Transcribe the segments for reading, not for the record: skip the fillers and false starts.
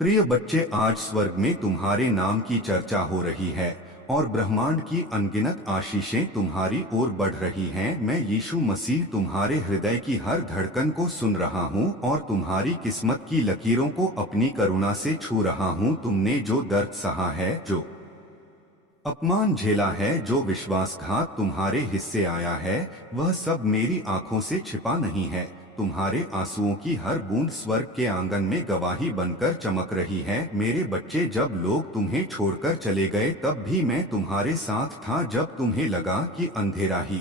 प्रिय बच्चे, आज स्वर्ग में तुम्हारे नाम की चर्चा हो रही है और ब्रह्मांड की अनगिनत आशीषें तुम्हारी ओर बढ़ रही हैं। मैं यीशु मसीह तुम्हारे हृदय की हर धड़कन को सुन रहा हूं और तुम्हारी किस्मत की लकीरों को अपनी करुणा से छू रहा हूं। तुमने जो दर्द सहा है, जो अपमान झेला है, जो विश्वासघात तुम्हारे हिस्से आया है, वह सब मेरी आंखों से छिपा नहीं है। तुम्हारे आंसुओं की हर बूंद स्वर्ग के आंगन में गवाही बनकर चमक रही है। मेरे बच्चे, जब लोग तुम्हें छोड़कर चले गए तब भी मैं तुम्हारे साथ था। जब तुम्हें लगा कि अंधेरा ही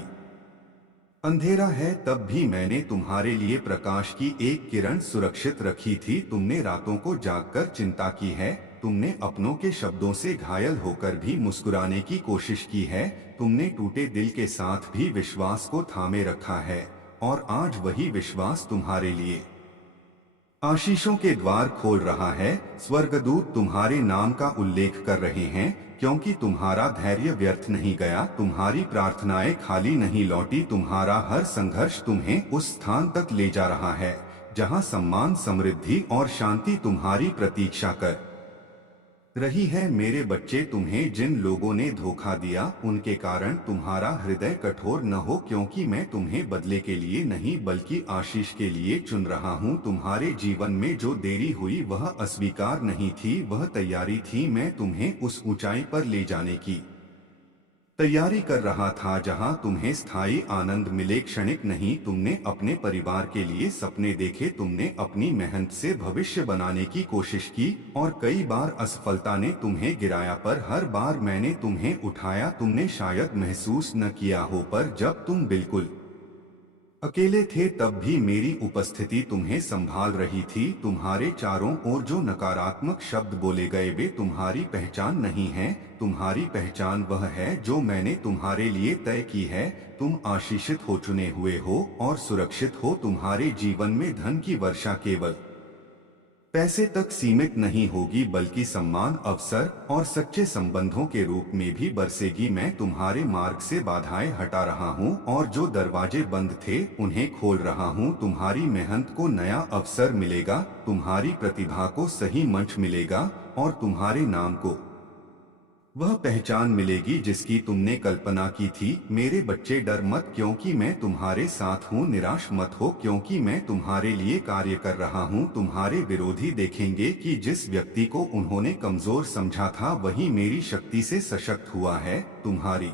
अंधेरा है, तब भी मैंने तुम्हारे लिए प्रकाश की एक किरण सुरक्षित रखी थी। तुमने रातों को जागकर चिंता की है, तुमने अपनों के शब्दों से घायल होकर भी मुस्कुराने की कोशिश की है, तुमने टूटे दिल के साथ भी विश्वास को थामे रखा है। और आज वही विश्वास तुम्हारे लिए आशीषों के द्वार खोल रहा है। स्वर्गदूत तुम्हारे नाम का उल्लेख कर रहे हैं, क्योंकि तुम्हारा धैर्य व्यर्थ नहीं गया, तुम्हारी प्रार्थनाएं खाली नहीं लौटी। तुम्हारा हर संघर्ष तुम्हें उस स्थान तक ले जा रहा है जहां सम्मान, समृद्धि और शांति तुम्हारी प्रतीक्षा कर रही है। मेरे बच्चे, तुम्हें जिन लोगों ने धोखा दिया उनके कारण तुम्हारा हृदय कठोर न हो, क्योंकि मैं तुम्हें बदले के लिए नहीं बल्कि आशीष के लिए चुन रहा हूँ। तुम्हारे जीवन में जो देरी हुई वह अस्वीकार नहीं थी, वह तैयारी थी। मैं तुम्हें उस ऊंचाई पर ले जाने की तैयारी कर रहा था जहां तुम्हें स्थायी आनंद मिले, क्षणिक नहीं। तुमने अपने परिवार के लिए सपने देखे, तुमने अपनी मेहनत से भविष्य बनाने की कोशिश की और कई बार असफलता ने तुम्हें गिराया, पर हर बार मैंने तुम्हें उठाया। तुमने शायद महसूस न किया हो, पर जब तुम बिल्कुल अकेले थे तब भी मेरी उपस्थिति तुम्हें संभाल रही थी। तुम्हारे चारों ओर जो नकारात्मक शब्द बोले गए वे तुम्हारी पहचान नहीं है। तुम्हारी पहचान वह है जो मैंने तुम्हारे लिए तय की है। तुम आशीषित हो, चुने हुए हो और सुरक्षित हो। तुम्हारे जीवन में धन की वर्षा केवल पैसे तक सीमित नहीं होगी, बल्कि सम्मान, अवसर और सच्चे संबंधों के रूप में भी बरसेगी। मैं तुम्हारे मार्ग से बाधाएं हटा रहा हूं और जो दरवाजे बंद थे उन्हें खोल रहा हूं। तुम्हारी मेहनत को नया अवसर मिलेगा, तुम्हारी प्रतिभा को सही मंच मिलेगा और तुम्हारे नाम को वह पहचान मिलेगी जिसकी तुमने कल्पना की थी। मेरे बच्चे, डर मत, क्योंकि मैं तुम्हारे साथ हूँ। निराश मत हो, क्योंकि मैं तुम्हारे लिए कार्य कर रहा हूँ। तुम्हारे विरोधी देखेंगे कि जिस व्यक्ति को उन्होंने कमजोर समझा था वही मेरी शक्ति से सशक्त हुआ है। तुम्हारी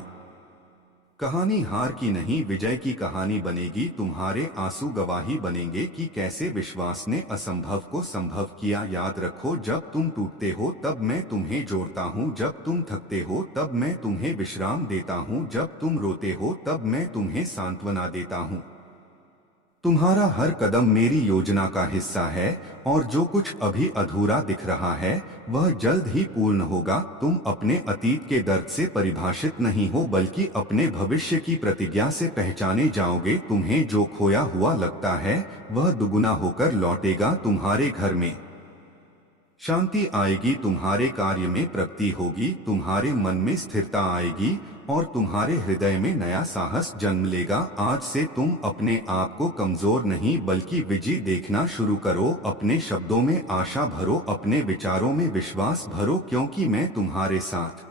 कहानी हार की नहीं, विजय की कहानी बनेगी। तुम्हारे आंसू गवाही बनेंगे कि कैसे विश्वास ने असंभव को संभव किया। याद रखो, जब तुम टूटते हो तब मैं तुम्हें जोड़ता हूँ, जब तुम थकते हो तब मैं तुम्हें विश्राम देता हूँ, जब तुम रोते हो तब मैं तुम्हें सांत्वना देता हूँ। तुम्हारा हर कदम मेरी योजना का हिस्सा है और जो कुछ अभी अधूरा दिख रहा है वह जल्द ही पूर्ण होगा। तुम अपने अतीत के दर्द से परिभाषित नहीं हो, बल्कि अपने भविष्य की प्रतिज्ञा से पहचाने जाओगे। तुम्हें जो खोया हुआ लगता है वह दुगुना होकर लौटेगा। तुम्हारे घर में शांति आएगी, तुम्हारे कार्य में प्रगति होगी, तुम्हारे मन में स्थिरता आएगी और तुम्हारे हृदय में नया साहस जन्म लेगा। आज से तुम अपने आप को कमजोर नहीं बल्कि विजयी देखना शुरू करो। अपने शब्दों में आशा भरो, अपने विचारों में विश्वास भरो, क्योंकि मैं तुम्हारे साथ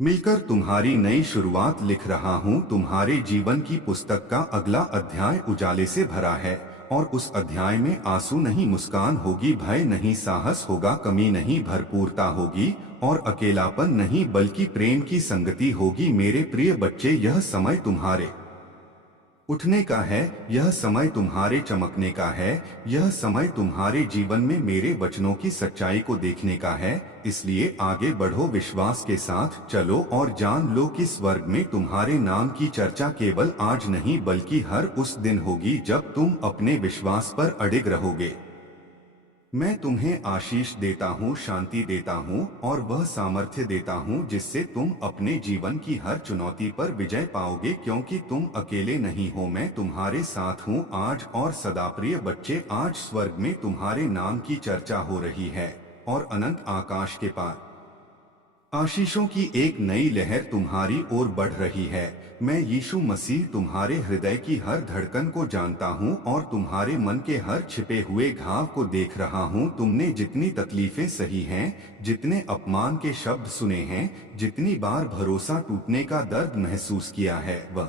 मिलकर तुम्हारी नई शुरुआत लिख रहा हूँ। तुम्हारे जीवन की पुस्तक का अगला अध्याय उजाले से भरा है और उस अध्याय में आंसू नहीं, मुस्कान होगी, भय नहीं, साहस होगा, कमी नहीं, भरपूरता होगी और अकेलापन नहीं बल्कि प्रेम की संगति होगी। मेरे प्रिय बच्चे, यह समय तुम्हारे उठने का है, यह समय तुम्हारे चमकने का है, यह समय तुम्हारे जीवन में मेरे वचनों की सच्चाई को देखने का है। इसलिए आगे बढ़ो, विश्वास के साथ चलो और जान लो कि स्वर्ग में तुम्हारे नाम की चर्चा केवल आज नहीं बल्कि हर उस दिन होगी जब तुम अपने विश्वास पर अडिग रहोगे। मैं तुम्हें आशीष देता हूँ, शांति देता हूँ और वह सामर्थ्य देता हूँ जिससे तुम अपने जीवन की हर चुनौती पर विजय पाओगे, क्योंकि तुम अकेले नहीं हो, मैं तुम्हारे साथ हूँ आज और सदा। प्रिय बच्चे, आज स्वर्ग में तुम्हारे नाम की चर्चा हो रही है और अनंत आकाश के पार आशीषों की एक नई लहर तुम्हारी ओर बढ़ रही है। मैं यीशु मसीह तुम्हारे हृदय की हर धड़कन को जानता हूँ और तुम्हारे मन के हर छिपे हुए घाव को देख रहा हूँ। तुमने जितनी तकलीफें सही हैं, जितने अपमान के शब्द सुने हैं, जितनी बार भरोसा टूटने का दर्द महसूस किया है, वह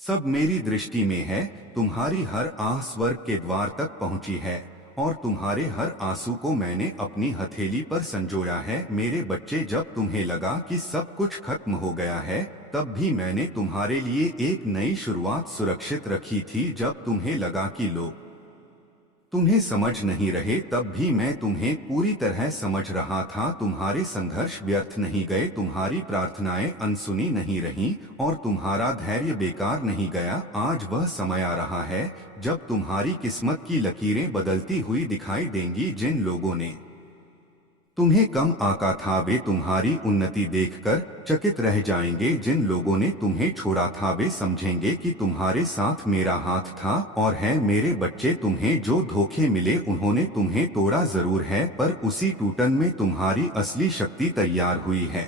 सब मेरी दृष्टि में है। तुम्हारी हर आह स्वर्ग के द्वार तक पहुंची है और तुम्हारे हर आंसू को मैंने अपनी हथेली पर संजोया है। मेरे बच्चे, जब तुम्हें लगा कि सब कुछ खत्म हो गया है, तब भी मैंने तुम्हारे लिए एक नई शुरुआत सुरक्षित रखी थी। जब तुम्हें लगा कि लोग तुम्हें समझ नहीं रहे, तब भी मैं तुम्हें पूरी तरह समझ रहा था। तुम्हारे संघर्ष व्यर्थ नहीं गए, तुम्हारी प्रार्थनाएं अनसुनी नहीं रहीं और तुम्हारा धैर्य बेकार नहीं गया। आज वह समय आ रहा है जब तुम्हारी किस्मत की लकीरें बदलती हुई दिखाई देंगी। जिन लोगों ने तुम्हें कम आंका था, वे तुम्हारी उन्नति देखकर चकित रह जाएंगे। जिन लोगों ने तुम्हें छोड़ा था, वे समझेंगे कि तुम्हारे साथ मेरा हाथ था और है। मेरे बच्चे, तुम्हें जो धोखे मिले, उन्होंने तुम्हें तोड़ा जरूर है, पर उसी टूटन में तुम्हारी असली शक्ति तैयार हुई है।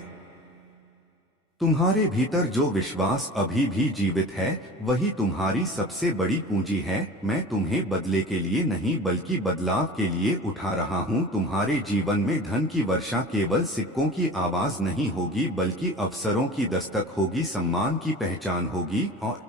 तुम्हारे भीतर जो विश्वास अभी भी जीवित है, वही तुम्हारी सबसे बड़ी पूंजी है। मैं तुम्हें बदले के लिए नहीं, बल्कि बदलाव के लिए उठा रहा हूँ। तुम्हारे जीवन में धन की वर्षा केवल सिक्कों की आवाज नहीं होगी, बल्कि अवसरों की दस्तक होगी, सम्मान की पहचान होगी और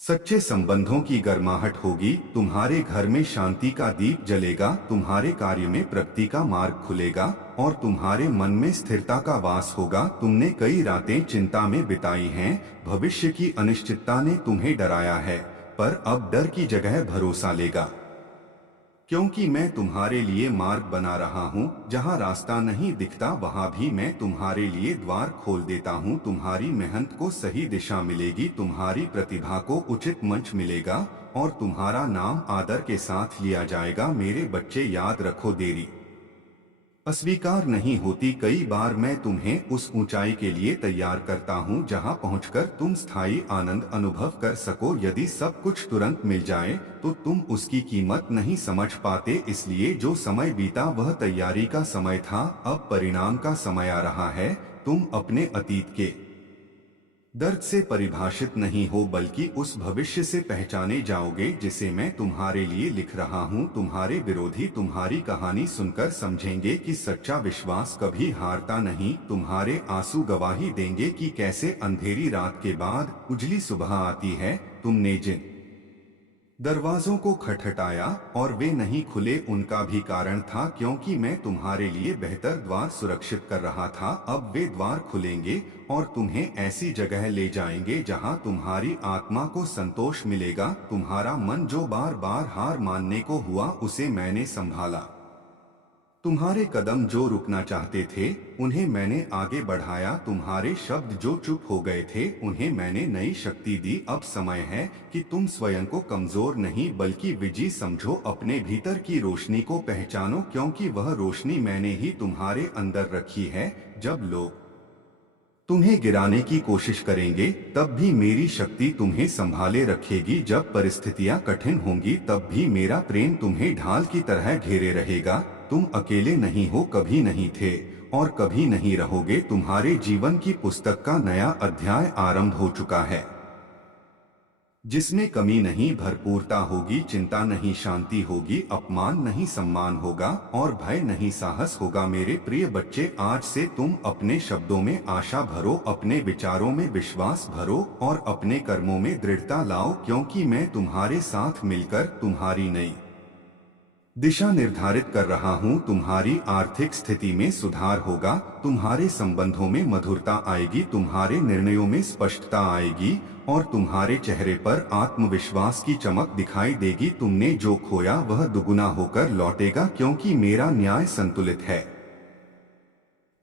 सच्चे संबंधों की गर्माहट होगी। तुम्हारे घर में शांति का दीप जलेगा, तुम्हारे कार्य में प्रगति का मार्ग खुलेगा और तुम्हारे मन में स्थिरता का वास होगा। तुमने कई रातें चिंता में बिताई हैं, भविष्य की अनिश्चितता ने तुम्हें डराया है, पर अब डर की जगह भरोसा लेगा, क्योंकि मैं तुम्हारे लिए मार्ग बना रहा हूँ। जहाँ रास्ता नहीं दिखता, वहाँ भी मैं तुम्हारे लिए द्वार खोल देता हूँ। तुम्हारी मेहनत को सही दिशा मिलेगी, तुम्हारी प्रतिभा को उचित मंच मिलेगा और तुम्हारा नाम आदर के साथ लिया जाएगा। मेरे बच्चे, याद रखो, देरी अस्वीकार नहीं होती। कई बार मैं तुम्हें उस ऊंचाई के लिए तैयार करता हूं जहां पहुंचकर तुम स्थायी आनंद अनुभव कर सको। यदि सब कुछ तुरंत मिल जाए तो तुम उसकी कीमत नहीं समझ पाते। इसलिए जो समय बीता वह तैयारी का समय था, अब परिणाम का समय आ रहा है। तुम अपने अतीत के दर्द से परिभाषित नहीं हो, बल्कि उस भविष्य से पहचाने जाओगे जिसे मैं तुम्हारे लिए लिख रहा हूँ। तुम्हारे विरोधी तुम्हारी कहानी सुनकर समझेंगे कि सच्चा विश्वास कभी हारता नहीं। तुम्हारे आंसू गवाही देंगे कि कैसे अंधेरी रात के बाद उजली सुबह आती है। तुमने जिन दरवाजों को खटखटाया और वे नहीं खुले, उनका भी कारण था, क्योंकि मैं तुम्हारे लिए बेहतर द्वार सुरक्षित कर रहा था। अब वे द्वार खुलेंगे और तुम्हें ऐसी जगह ले जाएंगे जहां तुम्हारी आत्मा को संतोष मिलेगा। तुम्हारा मन जो बार बार हार मानने को हुआ, उसे मैंने संभाला। तुम्हारे कदम जो रुकना चाहते थे, उन्हें मैंने आगे बढ़ाया। तुम्हारे शब्द जो चुप हो गए थे, उन्हें मैंने नई शक्ति दी। अब समय है कि तुम स्वयं को कमजोर नहीं बल्कि विजयी समझो। अपने भीतर की रोशनी को पहचानो, क्योंकि वह रोशनी मैंने ही तुम्हारे अंदर रखी है। जब लोग तुम्हें गिराने की कोशिश करेंगे, तब भी मेरी शक्ति तुम्हें संभाले रखेगी। जब परिस्थितियां कठिन होंगी, तब भी मेरा प्रेम तुम्हें ढाल की तरह घेरे रहेगा। तुम अकेले नहीं हो, कभी नहीं थे और कभी नहीं रहोगे। तुम्हारे जीवन की पुस्तक का नया अध्याय आरंभ हो चुका है, जिसमें कमी नहीं भरपूरता होगी, चिंता नहीं शांति होगी, अपमान नहीं सम्मान होगा और भय नहीं साहस होगा। मेरे प्रिय बच्चे, आज से तुम अपने शब्दों में आशा भरो, अपने विचारों में विश्वास भरो और अपने कर्मों में दृढ़ता लाओ, क्योंकि मैं तुम्हारे साथ मिलकर तुम्हारी नई दिशा निर्धारित कर रहा हूँ। तुम्हारी आर्थिक स्थिति में सुधार होगा, तुम्हारे संबंधों में मधुरता आएगी, तुम्हारे निर्णयों में स्पष्टता आएगी और तुम्हारे चेहरे पर आत्मविश्वास की चमक दिखाई देगी। तुमने जो खोया वह दुगुना होकर लौटेगा, क्योंकि मेरा न्याय संतुलित है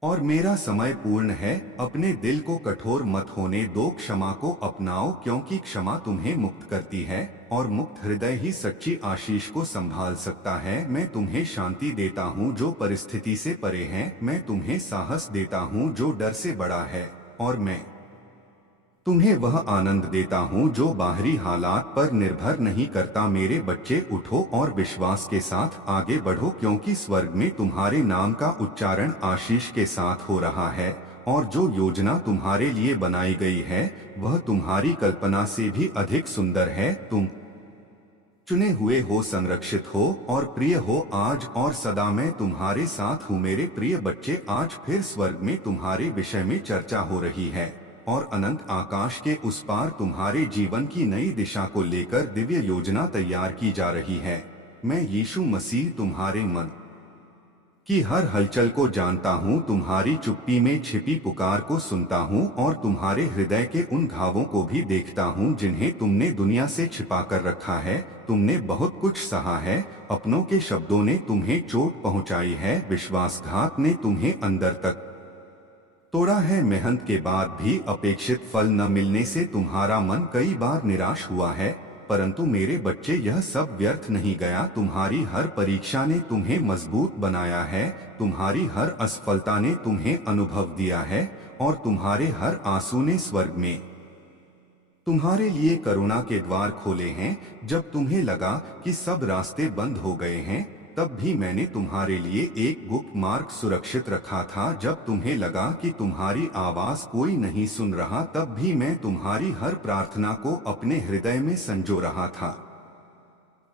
और मेरा समय पूर्ण है। अपने दिल को कठोर मत होने दो, क्षमा को अपनाओ, क्योंकि क्षमा तुम्हें मुक्त करती है और मुक्त हृदय ही सच्ची आशीष को संभाल सकता है। मैं तुम्हें शांति देता हूँ जो परिस्थिति से परे है, मैं तुम्हें साहस देता हूँ जो डर से बड़ा है और मैं तुम्हें वह आनंद देता हूँ जो बाहरी हालात पर निर्भर नहीं करता। मेरे बच्चे, उठो और विश्वास के साथ आगे बढ़ो, क्योंकि स्वर्ग में तुम्हारे नाम का उच्चारण आशीष के साथ हो रहा है, और जो योजना तुम्हारे लिए बनाई गई है वह तुम्हारी कल्पना से भी अधिक सुंदर है। तुम चुने हुए हो, संरक्षित हो और प्रिय हो। आज और सदा मैं तुम्हारे साथ हूँ। मेरे प्रिय बच्चे, आज फिर स्वर्ग में तुम्हारे विषय में चर्चा हो रही है, और अनंत आकाश के उस पार तुम्हारे जीवन की नई दिशा को लेकर दिव्य योजना तैयार की जा रही है। मैं यीशु मसीह तुम्हारे मन की हर हलचल को जानता हूँ, तुम्हारी चुप्पी में छिपी पुकार को सुनता हूँ, और तुम्हारे हृदय के उन घावों को भी देखता हूँ जिन्हें तुमने दुनिया से छिपा कर रखा है। तुमने बहुत कुछ सहा है, अपनों के शब्दों ने तुम्हें चोट पहुँचाई है, विश्वासघात ने तुम्हें अंदर तक तोड़ा है। मेहनत के बाद भी अपेक्षित फल न मिलने से तुम्हारा मन कई बार निराश हुआ है, परंतु मेरे बच्चे, यह सब व्यर्थ नहीं गया। तुम्हारी हर परीक्षा ने तुम्हें मजबूत बनाया है, तुम्हारी हर असफलता ने तुम्हें अनुभव दिया है, और तुम्हारे हर आंसू ने स्वर्ग में तुम्हारे लिए करुणा के द्वार खोले हैं। जब तुम्हें लगा कि सब रास्ते बंद हो गए हैं, तब भी मैंने तुम्हारे लिए एक गुप्त मार्ग सुरक्षित रखा था। जब तुम्हें लगा कि तुम्हारी आवाज कोई नहीं सुन रहा, तब भी मैं तुम्हारी हर प्रार्थना को अपने हृदय में संजो रहा था।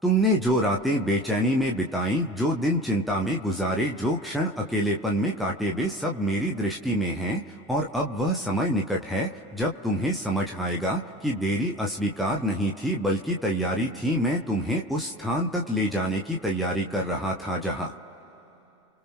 तुमने जो रातें बेचैनी में बिताई, जो दिन चिंता में गुजारे, जो क्षण अकेलेपन में काटे, वे सब मेरी दृष्टि में हैं, और अब वह समय निकट है जब तुम्हें समझ आएगा कि देरी अस्वीकार नहीं थी बल्कि तैयारी थी। मैं तुम्हें उस स्थान तक ले जाने की तैयारी कर रहा था जहां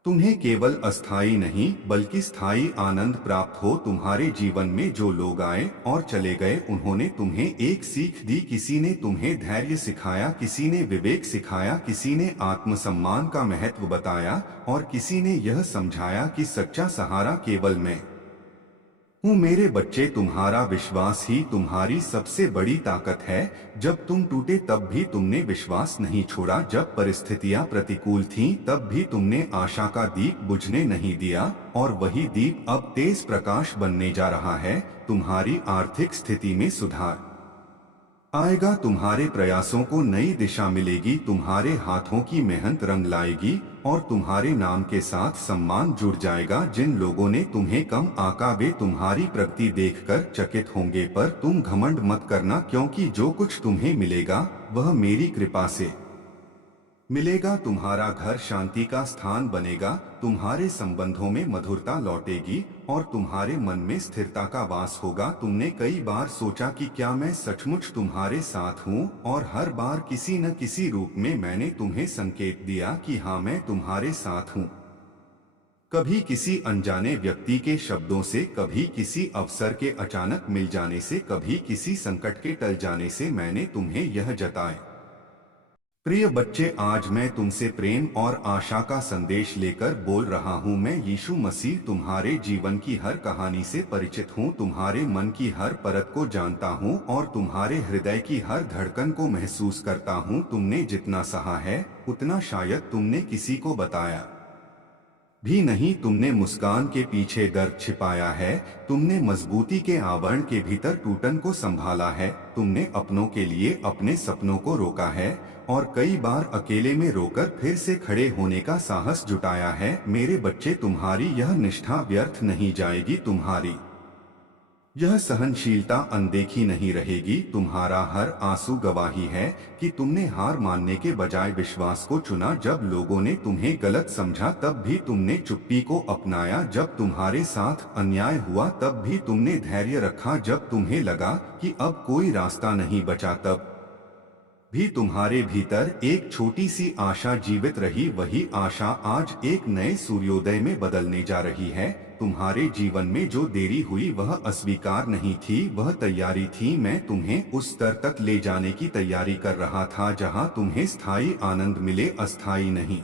तुम्हें केवल अस्थायी नहीं बल्कि स्थायी आनंद प्राप्त हो। तुम्हारे जीवन में जो लोग आए और चले गए, उन्होंने तुम्हें एक सीख दी। किसी ने तुम्हें धैर्य सिखाया, किसी ने विवेक सिखाया, किसी ने आत्मसम्मान का महत्व बताया, और किसी ने यह समझाया कि सच्चा सहारा केवल मैं हूँ। मेरे बच्चे, तुम्हारा विश्वास ही तुम्हारी सबसे बड़ी ताकत है। जब तुम टूटे तब भी तुमने विश्वास नहीं छोड़ा, जब परिस्थितियां प्रतिकूल थीं तब भी तुमने आशा का दीप बुझने नहीं दिया, और वही दीप अब तेज प्रकाश बनने जा रहा है। तुम्हारी आर्थिक स्थिति में सुधार आएगा, तुम्हारे प्रयासों को नई दिशा मिलेगी, तुम्हारे हाथों की मेहनत रंग लाएगी, और तुम्हारे नाम के साथ सम्मान जुड़ जाएगा। जिन लोगों ने तुम्हें कम आंका, वे तुम्हारी प्रगति देखकर चकित होंगे, पर तुम घमंड मत करना, क्योंकि जो कुछ तुम्हें मिलेगा वह मेरी कृपा से मिलेगा। तुम्हारा घर शांति का स्थान बनेगा, तुम्हारे संबंधों में मधुरता लौटेगी, और तुम्हारे मन में स्थिरता का वास होगा। तुमने कई बार सोचा कि क्या मैं सचमुच तुम्हारे साथ हूँ, और हर बार किसी न किसी रूप में मैंने तुम्हें संकेत दिया कि हाँ, मैं तुम्हारे साथ हूँ। कभी किसी अनजाने व्यक्ति के शब्दों से, कभी किसी अवसर के अचानक मिल जाने से, कभी किसी संकट के टल जाने से मैंने तुम्हें यह जताया। प्रिय बच्चे, आज मैं तुमसे प्रेम और आशा का संदेश लेकर बोल रहा हूँ। मैं यीशु मसीह तुम्हारे जीवन की हर कहानी से परिचित हूँ, तुम्हारे मन की हर परत को जानता हूँ, और तुम्हारे हृदय की हर धड़कन को महसूस करता हूँ। तुमने जितना सहा है उतना शायद तुमने किसी को बताया भी नहीं। तुमने मुस्कान के पीछे दर्द छिपाया है, तुमने मजबूती के आवरण के भीतर टूटन को संभाला है, तुमने अपनों के लिए अपने सपनों को रोका है, और कई बार अकेले में रोकर फिर से खड़े होने का साहस जुटाया है। मेरे बच्चे, तुम्हारी यह निष्ठा व्यर्थ नहीं जाएगी, तुम्हारी यह सहनशीलता अनदेखी नहीं रहेगी। तुम्हारा हर आंसू गवाही है कि तुमने हार मानने के बजाय विश्वास को चुना। जब लोगों ने तुम्हें गलत समझा तब भी तुमने चुप्पी को अपनाया, जब तुम्हारे साथ अन्याय हुआ तब भी तुमने धैर्य रखा, जब तुम्हें लगा कि अब कोई रास्ता नहीं बचा तब भी तुम्हारे भीतर एक छोटी सी आशा जीवित रही। वही आशा आज एक नए सूर्योदय में बदलने जा रही है। तुम्हारे जीवन में जो देरी हुई वह अस्वीकार नहीं थी, वह तैयारी थी। मैं तुम्हें उस स्तर तक ले जाने की तैयारी कर रहा था जहां तुम्हें स्थायी आनंद मिले, अस्थायी नहीं।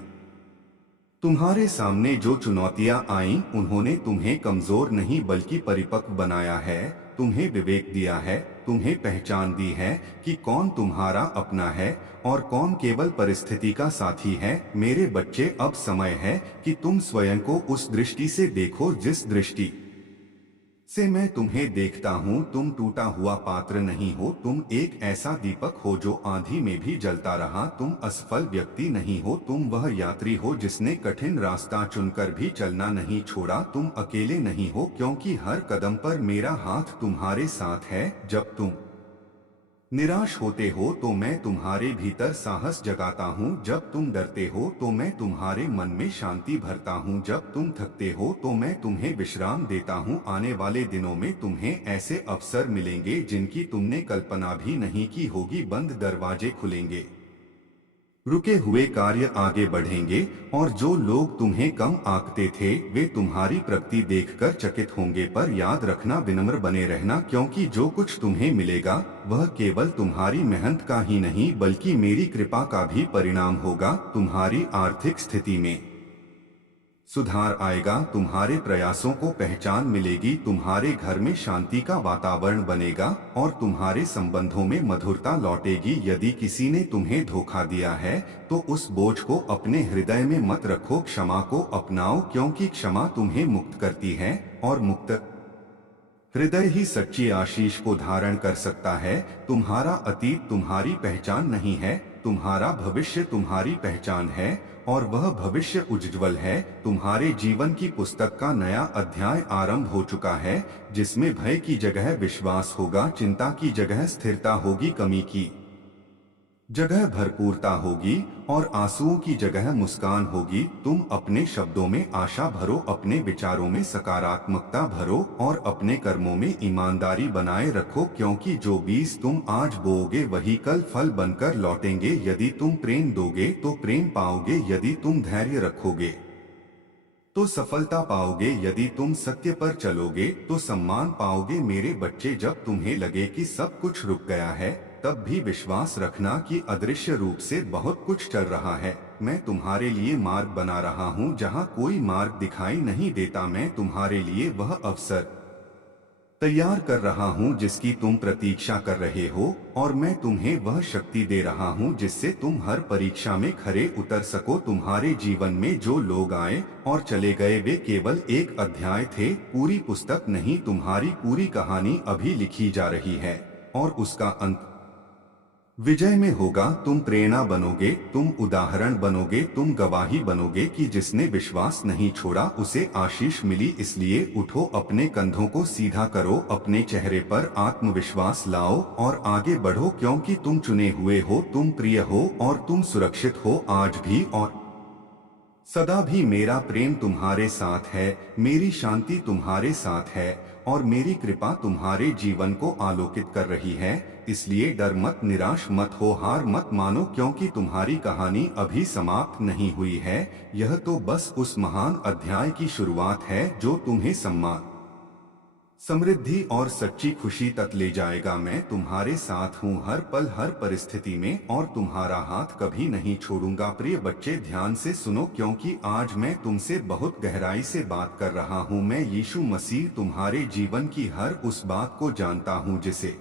तुम्हारे सामने जो चुनौतियां आईं, उन्होंने तुम्हें कमजोर नहीं बल्कि परिपक्व बनाया है। तुम्हें विवेक दिया है, तुम्हें पहचान दी है कि कौन तुम्हारा अपना है और कौन केवल परिस्थिति का साथी है। मेरे बच्चे, अब समय है कि तुम स्वयं को उस दृष्टि से देखो जिस दृष्टि से मैं तुम्हें देखता हूँ, तुम टूटा हुआ पात्र नहीं हो, तुम एक ऐसा दीपक हो जो आंधी में भी जलता रहा। तुम असफल व्यक्ति नहीं हो, तुम वह यात्री हो जिसने कठिन रास्ता चुनकर भी चलना नहीं छोड़ा। तुम अकेले नहीं हो, क्योंकि हर कदम पर मेरा हाथ तुम्हारे साथ है। जब तुम निराश होते हो तो मैं तुम्हारे भीतर साहस जगाता हूँ। जब तुम डरते हो तो मैं तुम्हारे मन में शांति भरता हूँ। जब तुम थकते हो तो मैं तुम्हें विश्राम देता हूँ। आने वाले दिनों में तुम्हें ऐसे अवसर मिलेंगे जिनकी तुमने कल्पना भी नहीं की होगी। बंद दरवाजे खुलेंगे, रुके हुए कार्य आगे बढ़ेंगे, और जो लोग तुम्हें कम आंकते थे वे तुम्हारी प्रगति देखकर चकित होंगे। पर याद रखना, विनम्र बने रहना, क्योंकि जो कुछ तुम्हें मिलेगा वह केवल तुम्हारी मेहनत का ही नहीं बल्कि मेरी कृपा का भी परिणाम होगा। तुम्हारी आर्थिक स्थिति में सुधार आएगा, तुम्हारे प्रयासों को पहचान मिलेगी, तुम्हारे घर में शांति का वातावरण बनेगा और तुम्हारे संबंधों में मधुरता लौटेगी। यदि किसी ने तुम्हें धोखा दिया है तो उस बोझ को अपने हृदय में मत रखो, क्षमा को अपनाओ, क्योंकि क्षमा तुम्हें मुक्त करती है और मुक्त हृदय ही सच्ची आशीष को धारण कर सकता है। तुम्हारा अतीत तुम्हारी पहचान नहीं है, तुम्हारा भविष्य तुम्हारी पहचान है, और वह भविष्य उज्ज्वल है। तुम्हारे जीवन की पुस्तक का नया अध्याय आरंभ हो चुका है, जिसमें भय की जगह विश्वास होगा, चिंता की जगह स्थिरता होगी, कमी की जगह भरपूरता होगी और आंसुओं की जगह मुस्कान होगी। तुम अपने शब्दों में आशा भरो, अपने विचारों में सकारात्मकता भरो और अपने कर्मों में ईमानदारी बनाए रखो, क्योंकि जो बीज तुम आज बोओगे वही कल फल बनकर लौटेंगे। यदि तुम प्रेम दोगे तो प्रेम पाओगे, यदि तुम धैर्य रखोगे तो सफलता पाओगे, यदि तुम सत्य पर चलोगे तो सम्मान पाओगे। मेरे बच्चे, जब तुम्हें लगे कि सब कुछ रुक गया है तब भी विश्वास रखना कि अदृश्य रूप से बहुत कुछ चल रहा है। मैं तुम्हारे लिए मार्ग बना रहा हूँ जहाँ कोई मार्ग दिखाई नहीं देता। मैं तुम्हारे लिए वह अवसर तैयार कर रहा हूँ जिसकी तुम प्रतीक्षा कर रहे हो, और मैं तुम्हें वह शक्ति दे रहा हूँ जिससे तुम हर परीक्षा में खरे उतर सको। तुम्हारे जीवन में जो लोग आए और चले गए वे केवल एक अध्याय थे, पूरी पुस्तक नहीं। तुम्हारी पूरी कहानी अभी लिखी जा रही है और उसका अंत विजय में होगा। तुम प्रेरणा बनोगे, तुम उदाहरण बनोगे, तुम गवाही बनोगे कि जिसने विश्वास नहीं छोड़ा उसे आशीष मिली। इसलिए उठो, अपने कंधों को सीधा करो, अपने चेहरे पर आत्मविश्वास लाओ और आगे बढ़ो, क्योंकि तुम चुने हुए हो, तुम प्रिय हो और तुम सुरक्षित हो। आज भी और सदा भी मेरा प्रेम तुम्हारे साथ है, मेरी शांति तुम्हारे साथ है और मेरी कृपा तुम्हारे जीवन को आलोकित कर रही है। इसलिए डर मत, निराश मत हो, हार मत मानो, क्योंकि तुम्हारी कहानी अभी समाप्त नहीं हुई है। यह तो बस उस महान अध्याय की शुरुआत है जो तुम्हें सम्मान, समृद्धि और सच्ची खुशी तक ले जाएगा। मैं तुम्हारे साथ हूँ हर पल हर परिस्थिति में और तुम्हारा हाथ कभी नहीं छोड़ूंगा। प्रिय बच्चे, ध्यान से सुनो, क्योंकि आज मैं तुमसे बहुत गहराई से बात कर रहा हूँ। मैं यीशु मसीह तुम्हारे जीवन की हर उस बात को जानता हूँ जिसे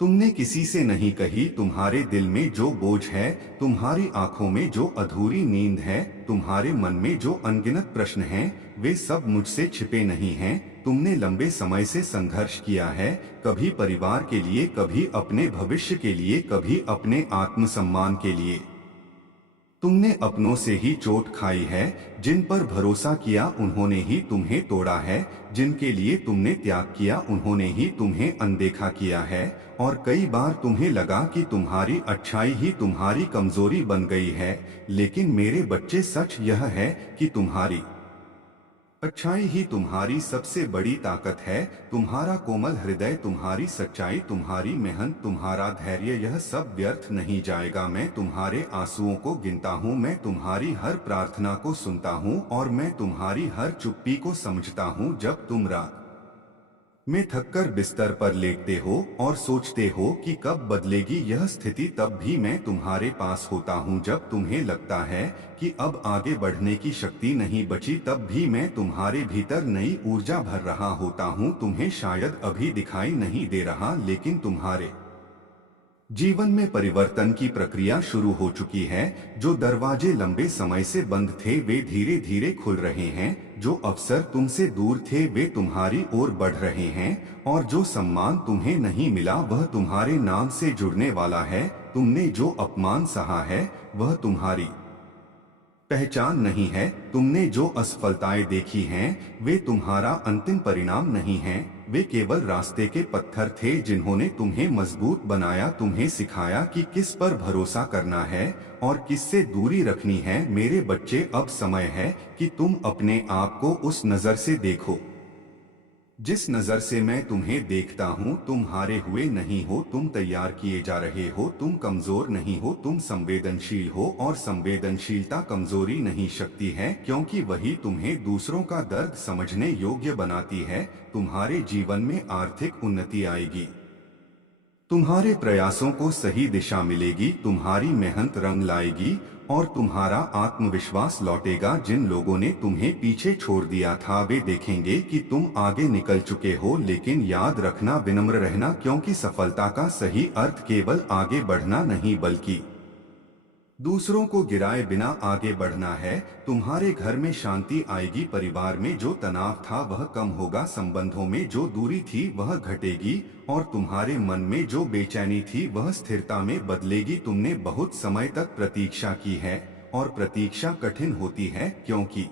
तुमने किसी से नहीं कही। तुम्हारे दिल में जो बोझ है, तुम्हारी आंखों में जो अधूरी नींद है, तुम्हारे मन में जो अनगिनत प्रश्न हैं, वे सब मुझसे छिपे नहीं हैं। तुमने लंबे समय से संघर्ष किया है, कभी परिवार के लिए, कभी अपने भविष्य के लिए, कभी अपने आत्मसम्मान के लिए। तुमने अपनों से ही चोट खाई है, जिन पर भरोसा किया उन्होंने ही तुम्हें तोड़ा है, जिनके लिए तुमने त्याग किया उन्होंने ही तुम्हें अनदेखा किया है, और कई बार तुम्हें लगा कि तुम्हारी अच्छाई ही तुम्हारी कमजोरी बन गई है। लेकिन मेरे बच्चे, सच यह है कि तुम्हारी अच्छाई ही तुम्हारी सबसे बड़ी ताकत है। तुम्हारा कोमल हृदय, तुम्हारी सच्चाई, तुम्हारी मेहनत, तुम्हारा धैर्य, यह सब व्यर्थ नहीं जाएगा। मैं तुम्हारे आंसुओं को गिनता हूँ, मैं तुम्हारी हर प्रार्थना को सुनता हूँ और मैं तुम्हारी हर चुप्पी को समझता हूँ। जब तुम रात में थककर बिस्तर पर लेटते हो और सोचते हो कि कब बदलेगी यह स्थिति, तब भी मैं तुम्हारे पास होता हूँ। जब तुम्हें लगता है कि अब आगे बढ़ने की शक्ति नहीं बची, तब भी मैं तुम्हारे भीतर नई ऊर्जा भर रहा होता हूँ। तुम्हें शायद अभी दिखाई नहीं दे रहा, लेकिन तुम्हारे जीवन में परिवर्तन की प्रक्रिया शुरू हो चुकी है। जो दरवाजे लंबे समय से बंद थे वे धीरे धीरे खुल रहे हैं। जो अवसर तुमसे दूर थे वे तुम्हारी ओर बढ़ रहे हैं। और जो सम्मान तुम्हें नहीं मिला वह तुम्हारे नाम से जुड़ने वाला है। तुमने जो अपमान सहा है वह तुम्हारी पहचान नहीं है। तुमने जो असफलताएं देखी हैं वे तुम्हारा अंतिम परिणाम नहीं हैं। वे केवल रास्ते के पत्थर थे जिन्होंने तुम्हें मजबूत बनाया, तुम्हें सिखाया कि किस पर भरोसा करना है और किससे दूरी रखनी है। मेरे बच्चे, अब समय है कि तुम अपने आप को उस नजर से देखो जिस नजर से मैं तुम्हें देखता हूँ। तुम हारे हुए नहीं हो, तुम तैयार किए जा रहे हो। तुम कमजोर नहीं हो, तुम संवेदनशील हो। और संवेदनशीलता कमजोरी नहीं, शक्ति है, क्योंकि वही तुम्हें दूसरों का दर्द समझने योग्य बनाती है। तुम्हारे जीवन में आर्थिक उन्नति आएगी, तुम्हारे प्रयासों को सही दिशा मिलेगी, तुम्हारी मेहनत रंग लाएगी और तुम्हारा आत्मविश्वास लौटेगा। जिन लोगों ने तुम्हें पीछे छोड़ दिया था वे देखेंगे कि तुम आगे निकल चुके हो। लेकिन याद रखना, विनम्र रहना, क्योंकि सफलता का सही अर्थ केवल आगे बढ़ना नहीं बल्कि दूसरों को गिराए बिना आगे बढ़ना है। तुम्हारे घर में शांति आएगी, परिवार में जो तनाव था वह कम होगा, संबंधों में जो दूरी थी वह घटेगी और तुम्हारे मन में जो बेचैनी थी वह स्थिरता में बदलेगी। तुमने बहुत समय तक प्रतीक्षा की है और प्रतीक्षा कठिन होती है क्योंकि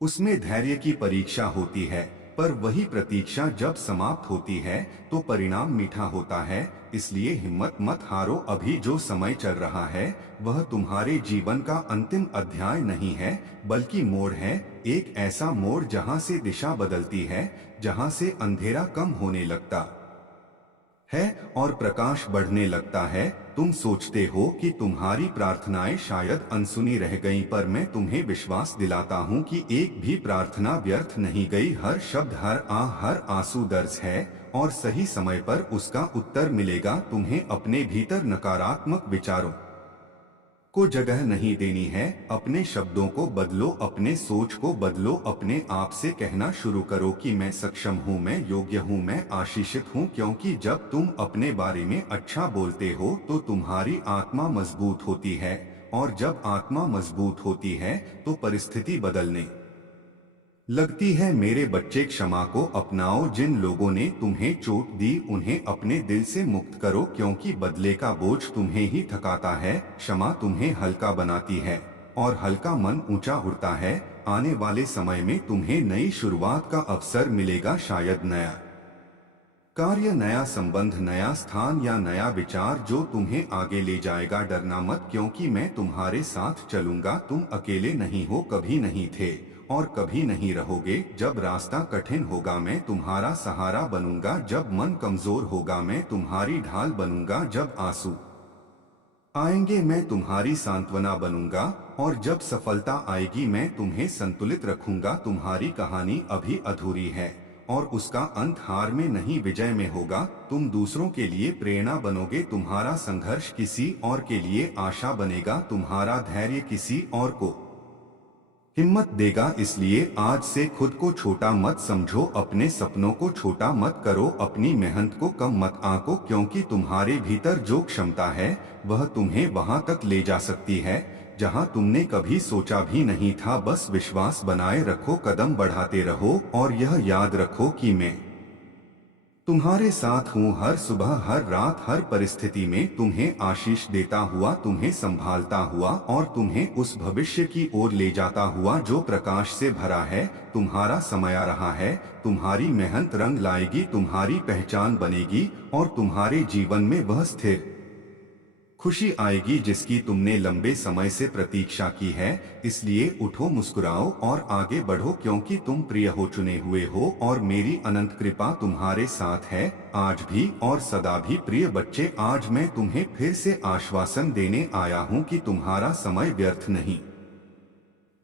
उसमें धैर्य की परीक्षा होती है। पर वही प्रतीक्षा जब समाप्त होती है तो परिणाम मीठा होता है। इसलिए हिम्मत मत हारो, अभी जो समय चल रहा है वह तुम्हारे जीवन का अंतिम अध्याय नहीं है बल्कि मोड़ है। एक ऐसा मोड़ जहां से दिशा बदलती है, जहां से अंधेरा कम होने लगता है और प्रकाश बढ़ने लगता है। तुम सोचते हो कि तुम्हारी प्रार्थनाएं शायद अनसुनी रह गईं, पर मैं तुम्हें विश्वास दिलाता हूं कि एक भी प्रार्थना व्यर्थ नहीं गई। हर शब्द, हर हर आंसू दर्ज है और सही समय पर उसका उत्तर मिलेगा। तुम्हें अपने भीतर नकारात्मक विचारों को जगह नहीं देनी है। अपने शब्दों को बदलो, अपने सोच को बदलो। अपने आप से कहना शुरू करो कि मैं सक्षम हूँ, मैं योग्य हूँ, मैं आशीषित हूँ। क्योंकि जब तुम अपने बारे में अच्छा बोलते हो तो तुम्हारी आत्मा मजबूत होती है और जब आत्मा मजबूत होती है तो परिस्थिति बदलने लगती है। मेरे बच्चे, क्षमा को अपनाओ। जिन लोगों ने तुम्हें चोट दी उन्हें अपने दिल से मुक्त करो, क्योंकि बदले का बोझ तुम्हें ही थकाता है। क्षमा तुम्हें हल्का बनाती है और हल्का मन ऊंचा उड़ता है। आने वाले समय में तुम्हें नई शुरुआत का अवसर मिलेगा, शायद नया कार्य, नया संबंध, नया स्थान या नया विचार जो तुम्हें आगे ले जाएगा। डरना मत, क्योंकि मैं तुम्हारे साथ चलूंगा। तुम अकेले नहीं हो, कभी नहीं थे और कभी नहीं रहोगे। जब रास्ता कठिन होगा मैं तुम्हारा सहारा बनूंगा, जब मन कमजोर होगा मैं तुम्हारी ढाल बनूंगा, जब आंसू आएंगे मैं तुम्हारी सांत्वना बनूंगा और जब सफलता आएगी मैं तुम्हें संतुलित रखूंगा। तुम्हारी कहानी अभी अधूरी है और उसका अंत हार में नहीं, विजय में होगा। तुम दूसरों के लिए प्रेरणा बनोगे, तुम्हारा संघर्ष किसी और के लिए आशा बनेगा, तुम्हारा धैर्य किसी और को हिम्मत देगा। इसलिए आज से खुद को छोटा मत समझो, अपने सपनों को छोटा मत करो, अपनी मेहनत को कम मत आंको, क्योंकि तुम्हारे भीतर जो क्षमता है वह तुम्हें वहां तक ले जा सकती है जहां तुमने कभी सोचा भी नहीं था। बस विश्वास बनाए रखो, कदम बढ़ाते रहो और यह याद रखो कि मैं तुम्हारे साथ हूँ। हर सुबह, हर रात, हर परिस्थिति में तुम्हें आशीष देता हुआ, तुम्हें संभालता हुआ और तुम्हें उस भविष्य की ओर ले जाता हुआ जो प्रकाश से भरा है। तुम्हारा समय आ रहा है, तुम्हारी मेहनत रंग लाएगी, तुम्हारी पहचान बनेगी और तुम्हारे जीवन में वह स्थिर खुशी आएगी जिसकी तुमने लंबे समय से प्रतीक्षा की है। इसलिए उठो, मुस्कुराओ और आगे बढ़ो, क्योंकि तुम प्रिय हो, चुने हुए हो और मेरी अनंत कृपा तुम्हारे साथ है आज भी और सदा भी। प्रिय बच्चे, आज मैं तुम्हें फिर से आश्वासन देने आया हूँ कि तुम्हारा समय व्यर्थ नहीं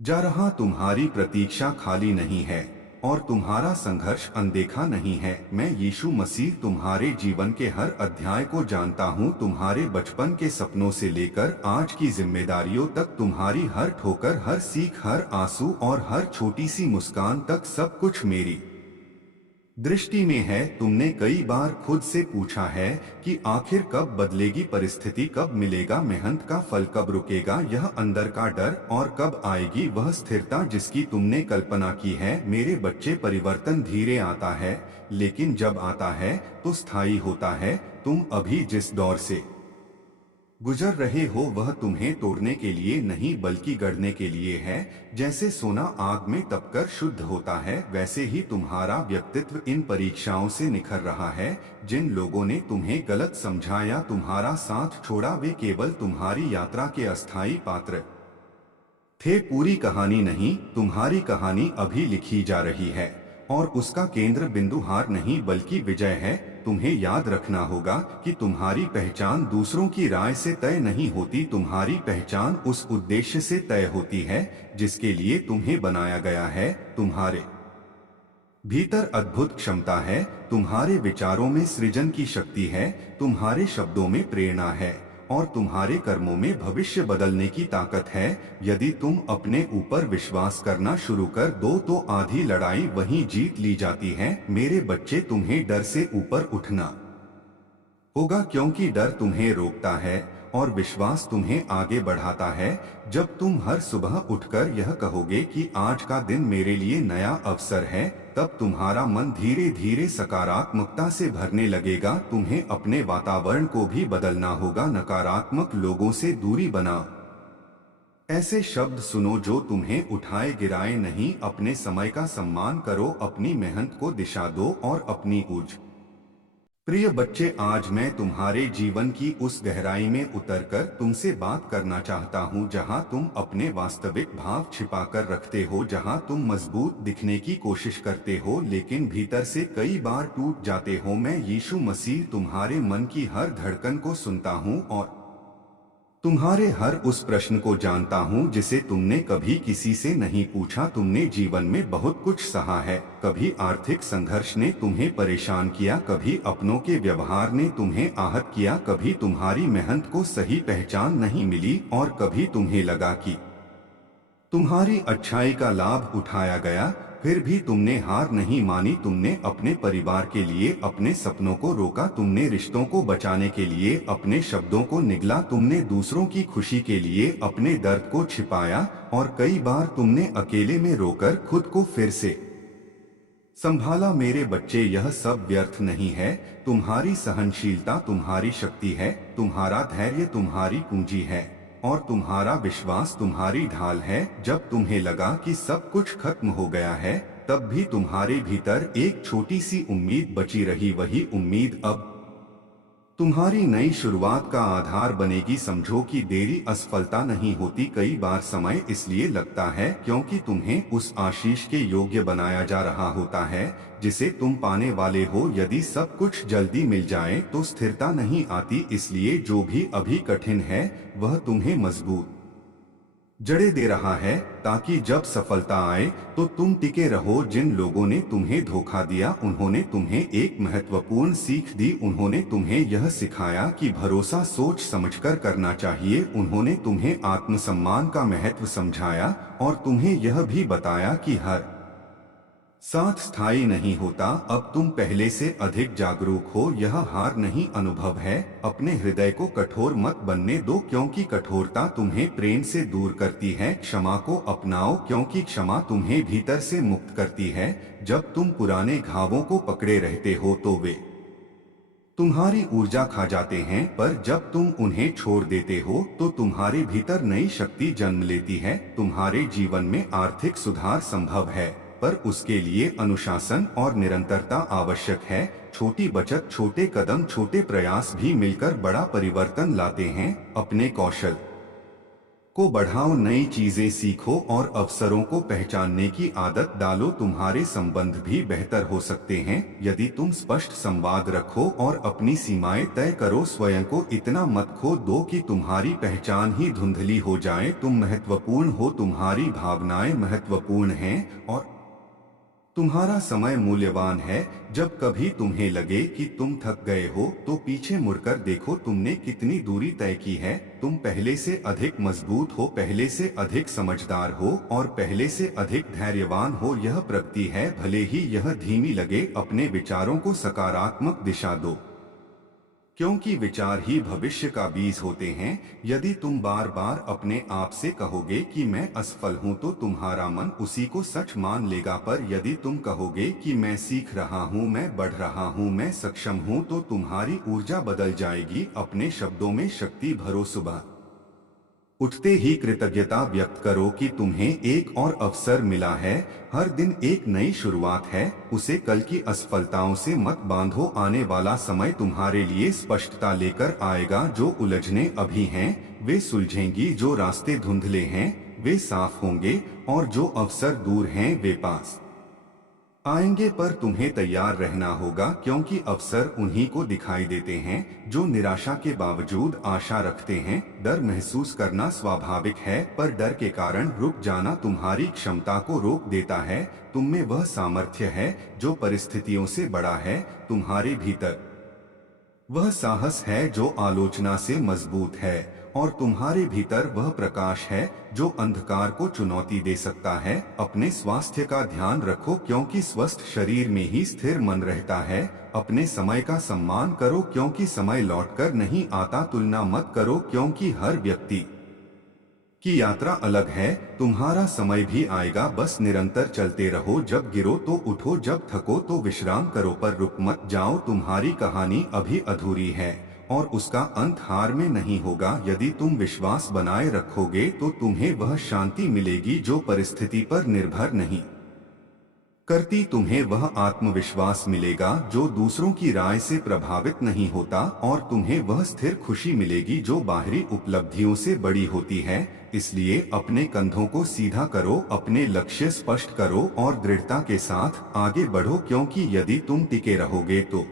जा रहा, तुम्हारी प्रतीक्षा खाली नहीं है और तुम्हारा संघर्ष अनदेखा नहीं है। मैं यीशु मसीह तुम्हारे जीवन के हर अध्याय को जानता हूँ, तुम्हारे बचपन के सपनों से लेकर आज की जिम्मेदारियों तक, तुम्हारी हर ठोकर, हर सीख, हर आंसू और हर छोटी सी मुस्कान तक। सब कुछ मेरी दृष्टि में है। तुमने कई बार खुद से पूछा है कि आखिर कब बदलेगी परिस्थिति, कब मिलेगा मेहनत का फल, कब रुकेगा यह अंदर का डर और कब आएगी वह स्थिरता जिसकी तुमने कल्पना की है। मेरे बच्चे, परिवर्तन धीरे आता है, लेकिन जब आता है तो स्थायी होता है। तुम अभी जिस दौर से गुजर रहे हो वह तुम्हें तोड़ने के लिए नहीं बल्कि गढ़ने के लिए है। जैसे सोना आग में तपकर शुद्ध होता है, वैसे ही तुम्हारा व्यक्तित्व इन परीक्षाओं से निखर रहा है। जिन लोगों ने तुम्हें गलत समझा या तुम्हारा साथ छोड़ा वे केवल तुम्हारी यात्रा के अस्थायी पात्र थे, पूरी कहानी नहीं। तुम्हारी कहानी अभी लिखी जा रही है और उसका केंद्र बिंदु हार नहीं बल्कि विजय है। तुम्हें याद रखना होगा कि तुम्हारी पहचान दूसरों की राय से तय नहीं होती, तुम्हारी पहचान उस उद्देश्य से तय होती है जिसके लिए तुम्हें बनाया गया है। तुम्हारे भीतर अद्भुत क्षमता है, तुम्हारे विचारों में सृजन की शक्ति है, तुम्हारे शब्दों में प्रेरणा है और तुम्हारे कर्मों में भविष्य बदलने की ताकत है। यदि तुम अपने ऊपर विश्वास करना शुरू कर दो तो आधी लड़ाई वहीं जीत ली जाती है। मेरे बच्चे, तुम्हें डर से ऊपर उठना होगा, क्योंकि डर तुम्हें रोकता है और विश्वास तुम्हें आगे बढ़ाता है। जब तुम हर सुबह उठकर यह कहोगे कि आज का दिन मेरे लिए नया अवसर है, तब तुम्हारा मन धीरे धीरे सकारात्मकता से भरने लगेगा। तुम्हें अपने वातावरण को भी बदलना होगा, नकारात्मक लोगों से दूरी बनाओ। ऐसे शब्द सुनो जो तुम्हें उठाए गिराए नहीं। अपने समय का सम्मान करो, अपनी मेहनत को दिशा दो और अपनी ऊर्जा। प्रिय बच्चे, आज मैं तुम्हारे जीवन की उस गहराई में उतरकर तुमसे बात करना चाहता हूँ जहाँ तुम अपने वास्तविक भाव छिपाकर रखते हो, जहाँ तुम मजबूत दिखने की कोशिश करते हो लेकिन भीतर से कई बार टूट जाते हो। मैं यीशु मसीह तुम्हारे मन की हर धड़कन को सुनता हूँ और तुम्हारे हर उस प्रश्न को जानता हूँ जिसे तुमने कभी किसी से नहीं पूछा। तुमने जीवन में बहुत कुछ सहा है, कभी आर्थिक संघर्ष ने तुम्हें परेशान किया, कभी अपनों के व्यवहार ने तुम्हें आहत किया, कभी तुम्हारी मेहनत को सही पहचान नहीं मिली और कभी तुम्हें लगा कि तुम्हारी अच्छाई का लाभ उठाया गया। फिर भी तुमने हार नहीं मानी, तुमने अपने परिवार के लिए अपने सपनों को रोका, तुमने रिश्तों को बचाने के लिए अपने शब्दों को निगला, तुमने दूसरों की खुशी के लिए अपने दर्द को छिपाया और कई बार तुमने अकेले में रोकर खुद को फिर से संभाला। मेरे बच्चे, यह सब व्यर्थ नहीं है। तुम्हारी सहनशीलता तुम्हारी शक्ति है, तुम्हारा धैर्य तुम्हारी पूंजी है और तुम्हारा विश्वास तुम्हारी ढाल है। जब तुम्हें लगा कि सब कुछ खत्म हो गया है, तब भी तुम्हारे भीतर एक छोटी सी उम्मीद बची रही। वही उम्मीद अब तुम्हारी नई शुरुआत का आधार बनेगी। समझो कि देरी असफलता नहीं होती, कई बार समय इसलिए लगता है क्योंकि तुम्हें उस आशीष के योग्य बनाया जा रहा होता है जिसे तुम पाने वाले हो। यदि सब कुछ जल्दी मिल जाए तो स्थिरता नहीं आती, इसलिए जो भी अभी कठिन है वह तुम्हें मजबूत जड़ें दे रहा है ताकि जब सफलता आए तो तुम टिके रहो। जिन लोगों ने तुम्हें धोखा दिया उन्होंने तुम्हें एक महत्वपूर्ण सीख दी। उन्होंने तुम्हें यह सिखाया कि भरोसा सोच समझकर करना चाहिए। उन्होंने तुम्हें आत्मसम्मान का महत्व समझाया और तुम्हें यह भी बताया कि हर साथ स्थायी नहीं होता। अब तुम पहले से अधिक जागरूक हो, यह हार नहीं अनुभव है। अपने हृदय को कठोर मत बनने दो क्योंकि कठोरता तुम्हें प्रेम से दूर करती है। क्षमा को अपनाओ क्योंकि क्षमा तुम्हें भीतर से मुक्त करती है। जब तुम पुराने घावों को पकड़े रहते हो तो वे तुम्हारी ऊर्जा खा जाते हैं, पर जब तुम उन्हें छोड़ देते हो तो तुम्हारे भीतर नई शक्ति जन्म लेती है। तुम्हारे जीवन में आर्थिक सुधार संभव है, पर उसके लिए अनुशासन और निरंतरता आवश्यक है। छोटी बचत, छोटे कदम, छोटे प्रयास भी मिलकर बड़ा परिवर्तन लाते हैं। अपने कौशल को बढ़ाओ, नई चीजें सीखो और अवसरों को पहचानने की आदत डालो। तुम्हारे संबंध भी बेहतर हो सकते हैं यदि तुम स्पष्ट संवाद रखो और अपनी सीमाएं तय करो। स्वयं को इतना मत खो दो कि तुम्हारी पहचान ही धुंधली हो जाए। तुम महत्वपूर्ण हो, तुम्हारी भावनाएं महत्वपूर्ण हैं और तुम्हारा समय मूल्यवान है। जब कभी तुम्हें लगे कि तुम थक गए हो तो पीछे मुड़कर देखो तुमने कितनी दूरी तय की है। तुम पहले से अधिक मजबूत हो, पहले से अधिक समझदार हो और पहले से अधिक धैर्यवान हो। यह प्रगति है, भले ही यह धीमी लगे। अपने विचारों को सकारात्मक दिशा दो, क्योंकि विचार ही भविष्य का बीज होते हैं। यदि तुम बार बार अपने आप से कहोगे कि मैं असफल हूं तो तुम्हारा मन उसी को सच मान लेगा। पर यदि तुम कहोगे कि मैं सीख रहा हूं, मैं बढ़ रहा हूं, मैं सक्षम हूं, तो तुम्हारी ऊर्जा बदल जाएगी। अपने शब्दों में शक्ति भरो। सुबह उठते ही कृतज्ञता व्यक्त करो कि तुम्हें एक और अवसर मिला है। हर दिन एक नई शुरुआत है, उसे कल की असफलताओं से मत बांधो। आने वाला समय तुम्हारे लिए स्पष्टता लेकर आएगा। जो उलझने अभी हैं वे सुलझेंगी, जो रास्ते धुंधले हैं वे साफ होंगे और जो अवसर दूर हैं वे पास आएंगे। पर तुम्हें तैयार रहना होगा, क्योंकि अवसर उन्हीं को दिखाई देते हैं जो निराशा के बावजूद आशा रखते हैं। डर महसूस करना स्वाभाविक है, पर डर के कारण रुक जाना तुम्हारी क्षमता को रोक देता है। तुम में वह सामर्थ्य है जो परिस्थितियों से बड़ा है। तुम्हारे भीतर वह साहस है जो आलोचना से मजबूत है, और तुम्हारे भीतर वह प्रकाश है जो अंधकार को चुनौती दे सकता है। अपने स्वास्थ्य का ध्यान रखो, क्योंकि स्वस्थ शरीर में ही स्थिर मन रहता है। अपने समय का सम्मान करो, क्योंकि समय लौटकर नहीं आता। तुलना मत करो, क्योंकि हर व्यक्ति की यात्रा अलग है। तुम्हारा समय भी आएगा, बस निरंतर चलते रहो। जब गिरो तो उठो, जब थको तो विश्राम करो, पर रुक मत जाओ। तुम्हारी कहानी अभी अधूरी है और उसका अंत हार में नहीं होगा। यदि तुम विश्वास बनाए रखोगे तो तुम्हें वह शांति मिलेगी जो परिस्थिति पर निर्भर नहीं करती। तुम्हें वह आत्मविश्वास मिलेगा जो दूसरों की राय से प्रभावित नहीं होता, और तुम्हें वह स्थिर खुशी मिलेगी जो बाहरी उपलब्धियों से बड़ी होती है। इसलिए अपने कंधों को सीधा करो, अपने लक्ष्य स्पष्ट करो और दृढ़ता के साथ आगे बढ़ो, क्योंकि यदि तुम टिके रहोगे तो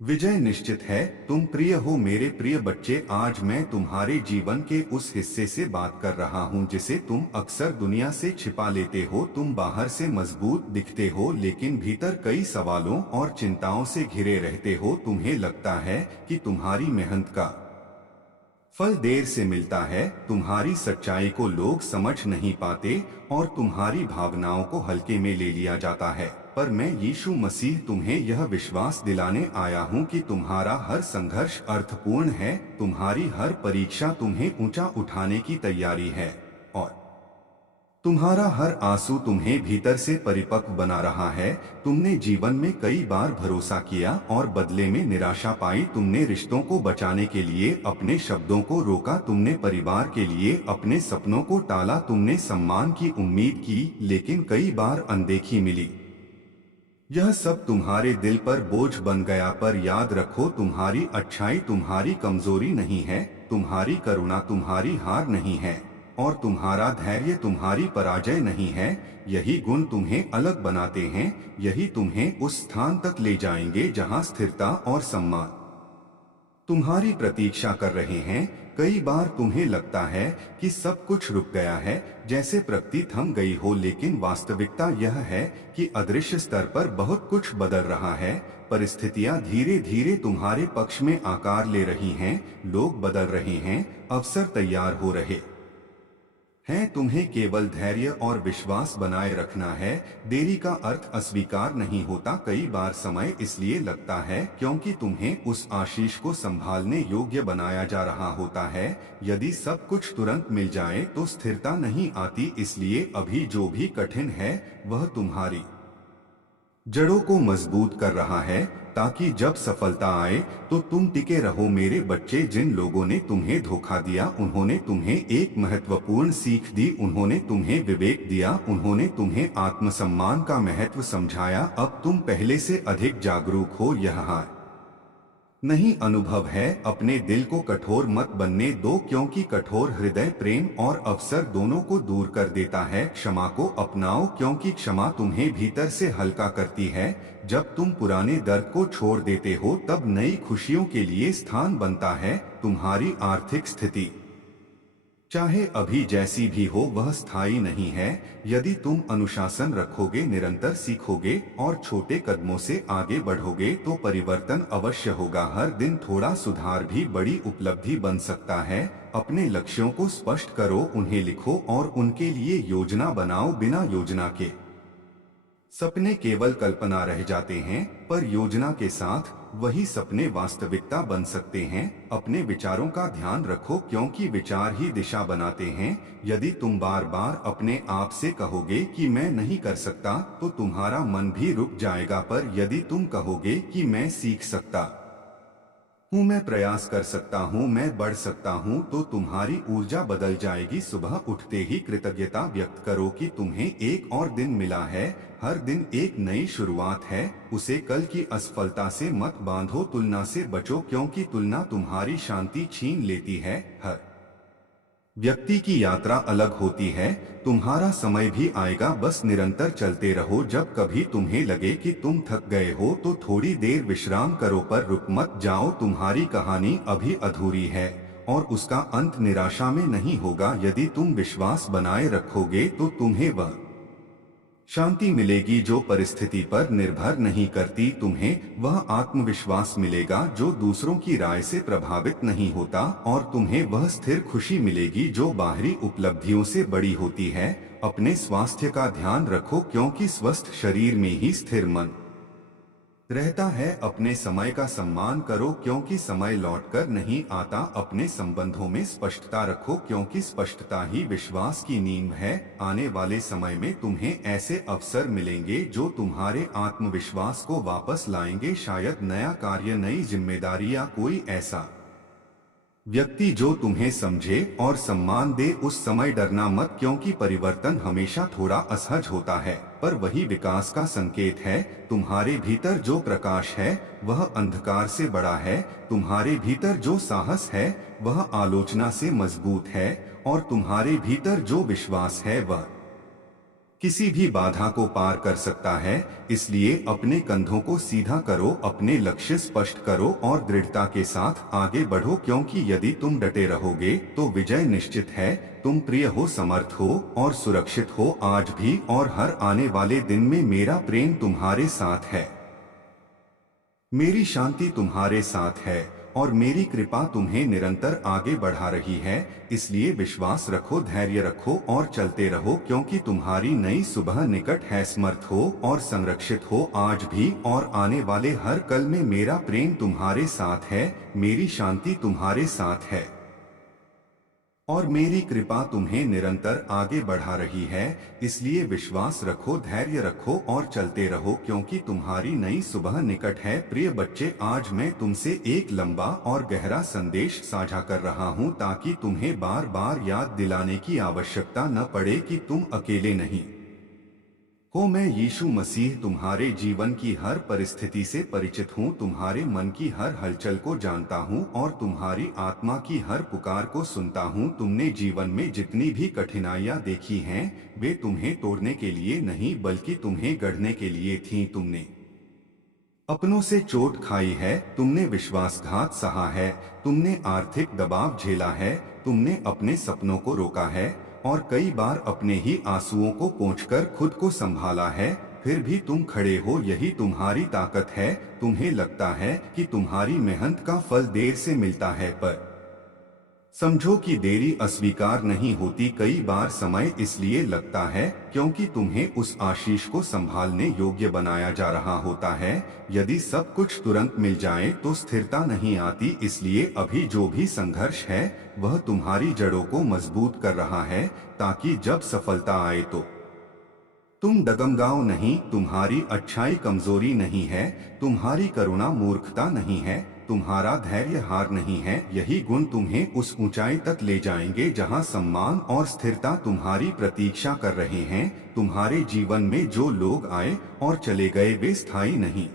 विजय निश्चित है। तुम प्रिय हो मेरे प्रिय बच्चे। आज मैं तुम्हारे जीवन के उस हिस्से से बात कर रहा हूँ जिसे तुम अक्सर दुनिया से छिपा लेते हो। तुम बाहर से मजबूत दिखते हो, लेकिन भीतर कई सवालों और चिंताओं से घिरे रहते हो। तुम्हें लगता है कि तुम्हारी मेहनत का फल देर से मिलता है, तुम्हारी सच्चाई को लोग समझ नहीं पाते और तुम्हारी भावनाओं को हल्के में ले लिया जाता है। पर मैं यीशु मसीह तुम्हें यह विश्वास दिलाने आया हूँ कि तुम्हारा हर संघर्ष अर्थपूर्ण है। तुम्हारी हर परीक्षा तुम्हें ऊंचा उठाने की तैयारी है, और तुम्हारा हर आंसू तुम्हें भीतर से परिपक्व बना रहा है। तुमने जीवन में कई बार भरोसा किया और बदले में निराशा पाई। तुमने रिश्तों को बचाने के लिए अपने शब्दों को रोका, तुमने परिवार के लिए अपने सपनों को टाला, तुमने सम्मान की उम्मीद की लेकिन कई बार अनदेखी मिली। यह सब तुम्हारे दिल पर बोझ बन गया, पर याद रखो तुम्हारी अच्छाई तुम्हारी कमजोरी नहीं है, तुम्हारी करुणा तुम्हारी हार नहीं है, और तुम्हारा धैर्य तुम्हारी पराजय नहीं है। यही गुण तुम्हें अलग बनाते हैं, यही तुम्हें उस स्थान तक ले जाएंगे जहां स्थिरता और सम्मान तुम्हारी प्रतीक्षा कर रहे हैं। कई बार तुम्हें लगता है कि सब कुछ रुक गया है, जैसे प्रकृति थम गई हो, लेकिन वास्तविकता यह है कि अदृश्य स्तर पर बहुत कुछ बदल रहा है। परिस्थितियां धीरे धीरे तुम्हारे पक्ष में आकार ले रही हैं, लोग बदल रहे हैं, अवसर तैयार हो रहे हैं। तुम्हें केवल धैर्य और विश्वास बनाए रखना है। देरी का अर्थ अस्वीकार नहीं होता। कई बार समय इसलिए लगता है क्योंकि तुम्हें उस आशीष को संभालने योग्य बनाया जा रहा होता है। यदि सब कुछ तुरंत मिल जाए तो स्थिरता नहीं आती। इसलिए अभी जो भी कठिन है वह तुम्हारी जड़ों को मजबूत कर रहा है, ताकि जब सफलता आए तो तुम टिके रहो। मेरे बच्चे, जिन लोगों ने तुम्हें धोखा दिया उन्होंने तुम्हें एक महत्वपूर्ण सीख दी। उन्होंने तुम्हें विवेक दिया, उन्होंने तुम्हें आत्मसम्मान का महत्व समझाया। अब तुम पहले से अधिक जागरूक हो। यह हार नहीं, अनुभव है। अपने दिल को कठोर मत बनने दो, क्योंकि कठोर हृदय प्रेम और अवसर दोनों को दूर कर देता है। क्षमा को अपनाओ, क्योंकि क्षमा तुम्हें भीतर से हल्का करती है। जब तुम पुराने दर्द को छोड़ देते हो तब नई खुशियों के लिए स्थान बनता है। तुम्हारी आर्थिक स्थिति चाहे अभी जैसी भी हो वह स्थायी नहीं है। यदि तुम अनुशासन रखोगे, निरंतर सीखोगे और छोटे कदमों से आगे बढ़ोगे तो परिवर्तन अवश्य होगा। हर दिन थोड़ा सुधार भी बड़ी उपलब्धि बन सकता है। अपने लक्ष्यों को स्पष्ट करो, उन्हें लिखो और उनके लिए योजना बनाओ। बिना योजना के सपने केवल कल्पना रह जाते हैं, पर योजना के साथ वही सपने वास्तविकता बन सकते हैं। अपने विचारों का ध्यान रखो, क्योंकि विचार ही दिशा बनाते हैं। यदि तुम बार बार अपने आप से कहोगे कि मैं नहीं कर सकता, तो तुम्हारा मन भी रुक जाएगा। पर यदि तुम कहोगे कि मैं सीख सकता हूँ, मैं प्रयास कर सकता हूँ, मैं बढ़ सकता हूँ, तो तुम्हारी ऊर्जा बदल जाएगी। सुबह उठते ही कृतज्ञता व्यक्त करो कि तुम्हें एक और दिन मिला है। हर दिन एक नई शुरुआत है, उसे कल की असफलता से मत बांधो। तुलना से बचो, क्योंकि तुलना तुम्हारी शांति छीन लेती है। हर व्यक्ति की यात्रा अलग होती है, तुम्हारा समय भी आएगा। बस निरंतर चलते रहो। जब कभी तुम्हें लगे कि तुम थक गए हो तो थोड़ी देर विश्राम करो, पर रुक मत जाओ। तुम्हारी कहानी अभी अधूरी है और उसका अंत निराशा में नहीं होगा। यदि तुम विश्वास बनाए रखोगे तो तुम्हें वह शांति मिलेगी जो परिस्थिति पर निर्भर नहीं करती। तुम्हें वह आत्मविश्वास मिलेगा जो दूसरों की राय से प्रभावित नहीं होता, और तुम्हें वह स्थिर खुशी मिलेगी जो बाहरी उपलब्धियों से बड़ी होती है। अपने स्वास्थ्य का ध्यान रखो, क्योंकि स्वस्थ शरीर में ही स्थिर मन रहता है। अपने समय का सम्मान करो, क्योंकि समय लौटकर नहीं आता। अपने संबंधों में स्पष्टता रखो, क्योंकि स्पष्टता ही विश्वास की नींव है। आने वाले समय में तुम्हें ऐसे अवसर मिलेंगे जो तुम्हारे आत्मविश्वास को वापस लाएंगे। शायद नया कार्य, नई जिम्मेदारी या कोई ऐसा व्यक्ति जो तुम्हें समझे और सम्मान दे। उस समय डरना मत, क्योंकि परिवर्तन हमेशा थोड़ा असहज होता है, पर वही विकास का संकेत है। तुम्हारे भीतर जो प्रकाश है वह अंधकार से बड़ा है। तुम्हारे भीतर जो साहस है वह आलोचना से मजबूत है, और तुम्हारे भीतर जो विश्वास है वह किसी भी बाधा को पार कर सकता है। इसलिए अपने कंधों को सीधा करो, अपने लक्ष्य स्पष्ट करो और दृढ़ता के साथ आगे बढ़ो, क्योंकि यदि तुम डटे रहोगे तो विजय निश्चित है। तुम प्रिय हो, समर्थ हो और सुरक्षित हो, आज भी और हर आने वाले दिन में। मेरा प्रेम तुम्हारे साथ है, मेरी शांति तुम्हारे साथ है और मेरी कृपा तुम्हें निरंतर आगे बढ़ा रही है। इसलिए विश्वास रखो, धैर्य रखो और चलते रहो, क्योंकि तुम्हारी नई सुबह निकट है। समर्थ हो और संरक्षित हो, आज भी और आने वाले हर कल में। मेरा प्रेम तुम्हारे साथ है, मेरी शांति तुम्हारे साथ है और मेरी कृपा तुम्हें निरंतर आगे बढ़ा रही है। इसलिए विश्वास रखो, धैर्य रखो और चलते रहो, क्योंकि तुम्हारी नई सुबह निकट है। प्रिय बच्चे, आज मैं तुमसे एक लंबा और गहरा संदेश साझा कर रहा हूँ, ताकि तुम्हें बार बार याद दिलाने की आवश्यकता न पड़े कि तुम अकेले नहीं हो। मैं यीशु मसीह तुम्हारे जीवन की हर परिस्थिति से परिचित हूँ, तुम्हारे मन की हर हलचल को जानता हूँ और तुम्हारी आत्मा की हर पुकार को सुनता हूँ। तुमने जीवन में जितनी भी कठिनाइयाँ देखी हैं, वे तुम्हें तोड़ने के लिए नहीं बल्कि तुम्हें गढ़ने के लिए थीं। तुमने अपनों से चोट खाई है, तुमने विश्वासघात सहा है, तुमने आर्थिक दबाव झेला है, तुमने अपने सपनों को रोका है और कई बार अपने ही आंसुओं को पोंछकर खुद को संभाला है। फिर भी तुम खड़े हो, यही तुम्हारी ताकत है। तुम्हें लगता है कि तुम्हारी मेहनत का फल देर से मिलता है, पर समझो कि देरी अस्वीकार नहीं होती। कई बार समय इसलिए लगता है क्योंकि तुम्हें उस आशीष को संभालने योग्य बनाया जा रहा होता है। यदि सब कुछ तुरंत मिल जाए तो स्थिरता नहीं आती। इसलिए अभी जो भी संघर्ष है वह तुम्हारी जड़ों को मजबूत कर रहा है, ताकि जब सफलता आए तो तुम डगमगाओ नहीं। तुम्हारी अच्छाई कमजोरी नहीं है, तुम्हारी करुणा मूर्खता नहीं है, तुम्हारा धैर्य हार नहीं है। यही गुण तुम्हें उस ऊंचाई तक ले जाएंगे जहां सम्मान और स्थिरता तुम्हारी प्रतीक्षा कर रहे हैं। तुम्हारे जीवन में जो लोग आए और चले गए वे स्थायी नहीं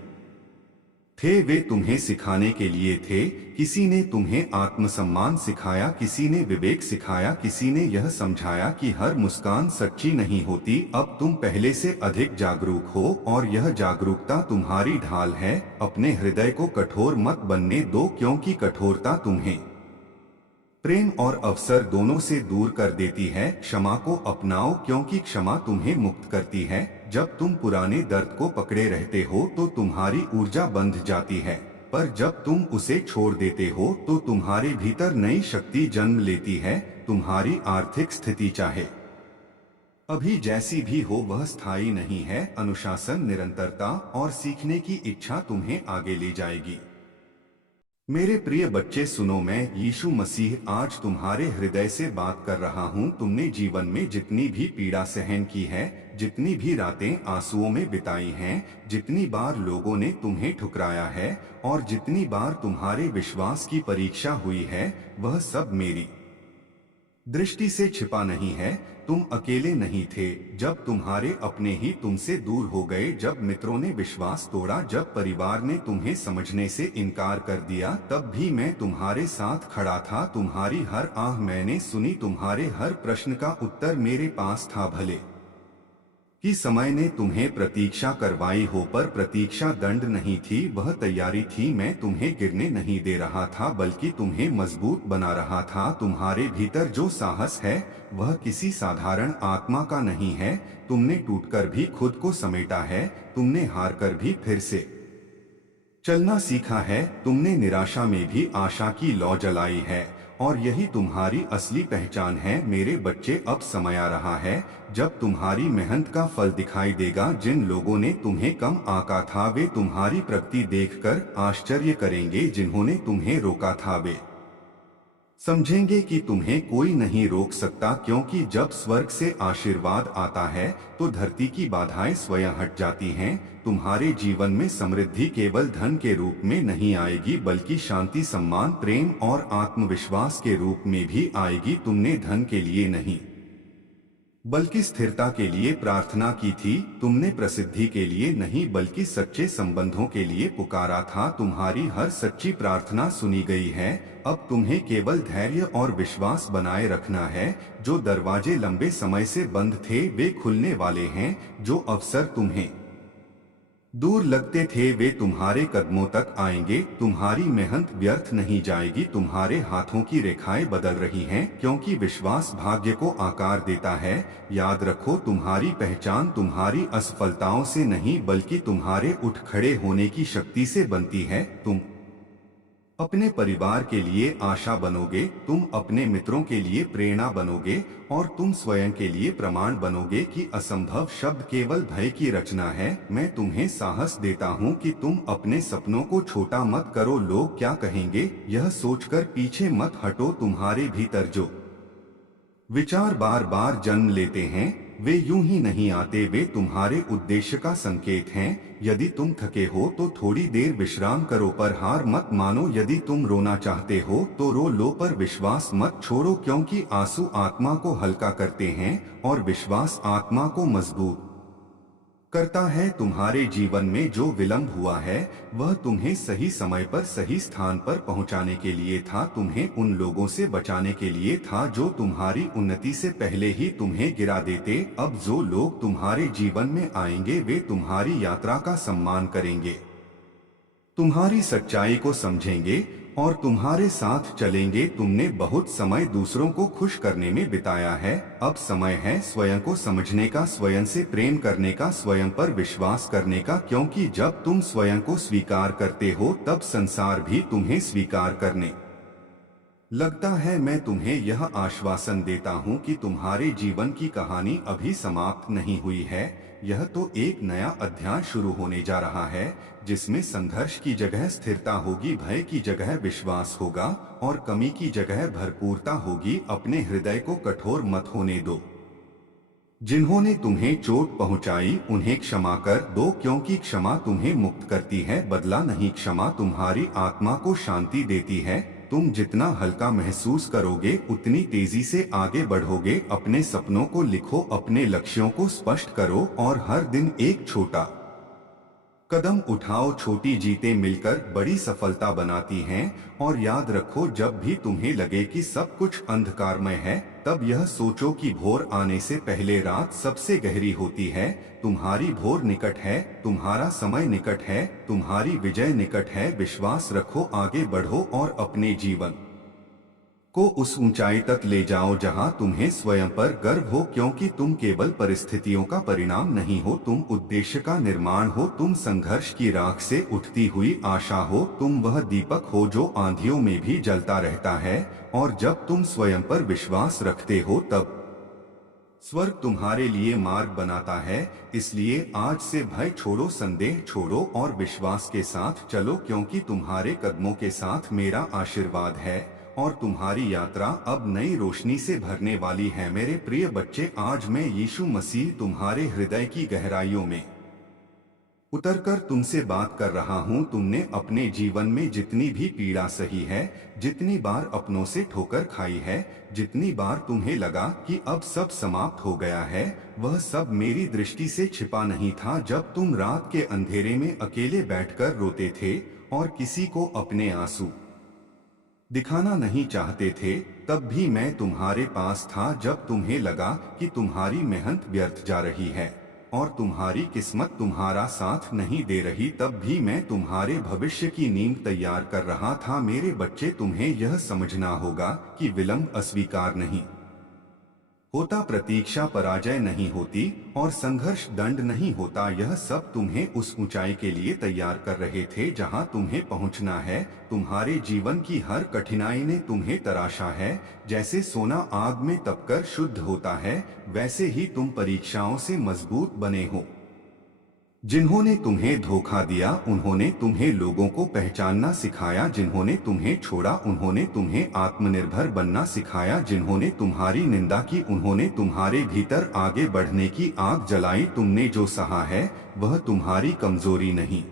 थे, वे तुम्हें सिखाने के लिए थे। किसी ने तुम्हें आत्मसम्मान सिखाया, किसी ने विवेक सिखाया, किसी ने यह समझाया कि हर मुस्कान सच्ची नहीं होती। अब तुम पहले से अधिक जागरूक हो और यह जागरूकता तुम्हारी ढाल है। अपने हृदय को कठोर मत बनने दो, क्योंकि कठोरता तुम्हें प्रेम और अवसर दोनों से दूर कर देती है। क्षमा को अपनाओ क्योंकि क्षमा तुम्हें मुक्त करती है। जब तुम पुराने दर्द को पकड़े रहते हो तो तुम्हारी ऊर्जा बंध जाती है, पर जब तुम उसे छोड़ देते हो तो तुम्हारे भीतर नई शक्ति जन्म लेती है। तुम्हारी आर्थिक स्थिति चाहे अभी जैसी भी हो वह स्थायी नहीं है। अनुशासन, निरंतरता और सीखने की इच्छा तुम्हें आगे ले जाएगी। मेरे प्रिय बच्चे सुनो, मैं यीशु मसीह आज तुम्हारे हृदय से बात कर रहा हूँ। तुमने जीवन में जितनी भी पीड़ा सहन की है, जितनी भी रातें आंसुओं में बिताई हैं, जितनी बार लोगों ने तुम्हें ठुकराया है और जितनी बार तुम्हारे विश्वास की परीक्षा हुई है, वह सब मेरी दृष्टि से छिपा नहीं है। तुम अकेले नहीं थे। जब तुम्हारे अपने ही तुमसे दूर हो गए, जब मित्रों ने विश्वास तोड़ा, जब परिवार ने तुम्हें समझने से इनकार कर दिया, तब भी मैं तुम्हारे साथ खड़ा था। तुम्हारी हर आह मैंने सुनी, तुम्हारे हर प्रश्न का उत्तर मेरे पास था। भले कि समय ने तुम्हें प्रतीक्षा करवाई हो, पर प्रतीक्षा दंड नहीं थी, वह तैयारी थी। मैं तुम्हें गिरने नहीं दे रहा था, बल्कि तुम्हें मजबूत बना रहा था। तुम्हारे भीतर जो साहस है वह किसी साधारण आत्मा का नहीं है। तुमने टूटकर भी खुद को समेटा है, तुमने हार कर भी फिर से चलना सीखा है, तुमने निराशा में भी आशा की लौ जलाई है, और यही तुम्हारी असली पहचान है। मेरे बच्चे, अब समय आ रहा है जब तुम्हारी मेहनत का फल दिखाई देगा। जिन लोगों ने तुम्हें कम आंका था वे तुम्हारी प्रगति देखकर आश्चर्य करेंगे। जिन्होंने तुम्हें रोका था वे समझेंगे कि तुम्हें कोई नहीं रोक सकता, क्योंकि जब स्वर्ग से आशीर्वाद आता है तो धरती की बाधाएं स्वयं हट जाती हैं। तुम्हारे जीवन में समृद्धि केवल धन के रूप में नहीं आएगी, बल्कि शांति, सम्मान, प्रेम और आत्मविश्वास के रूप में भी आएगी। तुमने धन के लिए नहीं बल्कि स्थिरता के लिए प्रार्थना की थी। तुमने प्रसिद्धि के लिए नहीं बल्कि सच्चे संबंधों के लिए पुकारा था। तुम्हारी हर सच्ची प्रार्थना सुनी गई है। अब तुम्हें केवल धैर्य और विश्वास बनाए रखना है। जो दरवाजे लंबे समय से बंद थे वे खुलने वाले हैं। जो अवसर तुम्हें दूर लगते थे वे तुम्हारे कदमों तक आएंगे। तुम्हारी मेहनत व्यर्थ नहीं जाएगी। तुम्हारे हाथों की रेखाएं बदल रही हैं, क्योंकि विश्वास भाग्य को आकार देता है। याद रखो, तुम्हारी पहचान तुम्हारी असफलताओं से नहीं बल्कि तुम्हारे उठ खड़े होने की शक्ति से बनती है। तुम अपने परिवार के लिए आशा बनोगे, तुम अपने मित्रों के लिए प्रेरणा बनोगे, और तुम स्वयं के लिए प्रमाण बनोगे कि असंभव शब्द केवल भय की रचना है। मैं तुम्हें साहस देता हूँ कि तुम अपने सपनों को छोटा मत करो। लोग क्या कहेंगे यह सोचकर पीछे मत हटो। तुम्हारे भीतर जो विचार बार बार जन्म लेते हैं वे यूं ही नहीं आते, वे तुम्हारे उद्देश्य का संकेत हैं। यदि तुम थके हो तो थोड़ी देर विश्राम करो, पर हार मत मानो। यदि तुम रोना चाहते हो तो रो लो, पर विश्वास मत छोड़ो, क्योंकि आंसू आत्मा को हल्का करते हैं और विश्वास आत्मा को मजबूत करता है। तुम्हारे जीवन में जो विलंब हुआ है वह तुम्हें सही समय पर सही स्थान पर पहुंचाने के लिए था। तुम्हें उन लोगों से बचाने के लिए था जो तुम्हारी उन्नति से पहले ही तुम्हें गिरा देते। अब जो लोग तुम्हारे जीवन में आएंगे वे तुम्हारी यात्रा का सम्मान करेंगे, तुम्हारी सच्चाई को समझेंगे और तुम्हारे साथ चलेंगे। तुमने बहुत समय दूसरों को खुश करने में बिताया है। अब समय है स्वयं को समझने का, स्वयं से प्रेम करने का, स्वयं पर विश्वास करने का, क्योंकि जब तुम स्वयं को स्वीकार करते हो तब संसार भी तुम्हें स्वीकार करने लगता है। मैं तुम्हें यह आश्वासन देता हूँ कि तुम्हारे जीवन की कहानी अभी समाप्त नहीं हुई है। यह तो एक नया अध्याय शुरू होने जा रहा है, जिसमें संघर्ष की जगह स्थिरता होगी, भय की जगह विश्वास होगा और कमी की जगह भरपूरता होगी। अपने हृदय को कठोर मत होने दो। जिन्होंने तुम्हें चोट पहुंचाई उन्हें क्षमा कर दो, क्योंकि क्षमा तुम्हें मुक्त करती है, बदला नहीं। क्षमा तुम्हारी आत्मा को शांति देती है। तुम जितना हल्का महसूस करोगे उतनी तेजी से आगे बढ़ोगे। अपने सपनों को लिखो, अपने लक्ष्यों को स्पष्ट करो और हर दिन एक छोटा कदम उठाओ। छोटी जीतें मिलकर बड़ी सफलता बनाती हैं। और याद रखो, जब भी तुम्हें लगे कि सब कुछ अंधकारमय है तब यह सोचो कि भोर आने से पहले रात सबसे गहरी होती है। तुम्हारी भोर निकट है, तुम्हारा समय निकट है, तुम्हारी विजय निकट है। विश्वास रखो, आगे बढ़ो और अपने जीवन को उस ऊंचाई तक ले जाओ जहां तुम्हें स्वयं पर गर्व हो, क्योंकि तुम केवल परिस्थितियों का परिणाम नहीं हो, तुम उद्देश्य का निर्माण हो, तुम संघर्ष की राख से उठती हुई आशा हो, तुम वह दीपक हो जो आंधियों में भी जलता रहता है। और जब तुम स्वयं पर विश्वास रखते हो तब स्वर्ग तुम्हारे लिए मार्ग बनाता है। इसलिए आज से भय छोड़ो, संदेह छोड़ो और विश्वास के साथ चलो, क्योंकि तुम्हारे कदमों के साथ मेरा आशीर्वाद है और तुम्हारी यात्रा अब नई रोशनी से भरने वाली है। मेरे प्रिय बच्चे, आज मैं यीशु मसीह तुम्हारे हृदय की गहराइयों में उतरकर तुमसे बात कर रहा हूँ। तुमने अपने जीवन में जितनी भी पीड़ा सही है, जितनी बार अपनों से ठोकर खाई है, जितनी बार तुम्हें लगा कि अब सब समाप्त हो गया है, वह सब मेरी दृष्टि से छिपा नहीं था। जब तुम रात के अंधेरे में अकेले बैठकर रोते थे और किसी को अपने आंसू दिखाना नहीं चाहते थे, तब भी मैं तुम्हारे पास था। जब तुम्हें लगा कि तुम्हारी मेहनत व्यर्थ जा रही है और तुम्हारी किस्मत तुम्हारा साथ नहीं दे रही, तब भी मैं तुम्हारे भविष्य की नींव तैयार कर रहा था। मेरे बच्चे, तुम्हें यह समझना होगा कि विलंब अस्वीकार नहीं होता, प्रतीक्षा पराजय नहीं होती और संघर्ष दंड नहीं होता। यह सब तुम्हें उस ऊंचाई के लिए तैयार कर रहे थे जहां तुम्हें पहुंचना है। तुम्हारे जीवन की हर कठिनाई ने तुम्हें तराशा है। जैसे सोना आग में तपकर शुद्ध होता है, वैसे ही तुम परीक्षाओं से मजबूत बने हो। जिन्होंने तुम्हें धोखा दिया, उन्होंने तुम्हें लोगों को पहचानना सिखाया। जिन्होंने तुम्हें छोड़ा, उन्होंने तुम्हें आत्मनिर्भर बनना सिखाया। जिन्होंने तुम्हारी निंदा की, उन्होंने तुम्हारे भीतर आगे बढ़ने की आग जलाई। तुमने जो सहा है वह तुम्हारी कमजोरी नहीं,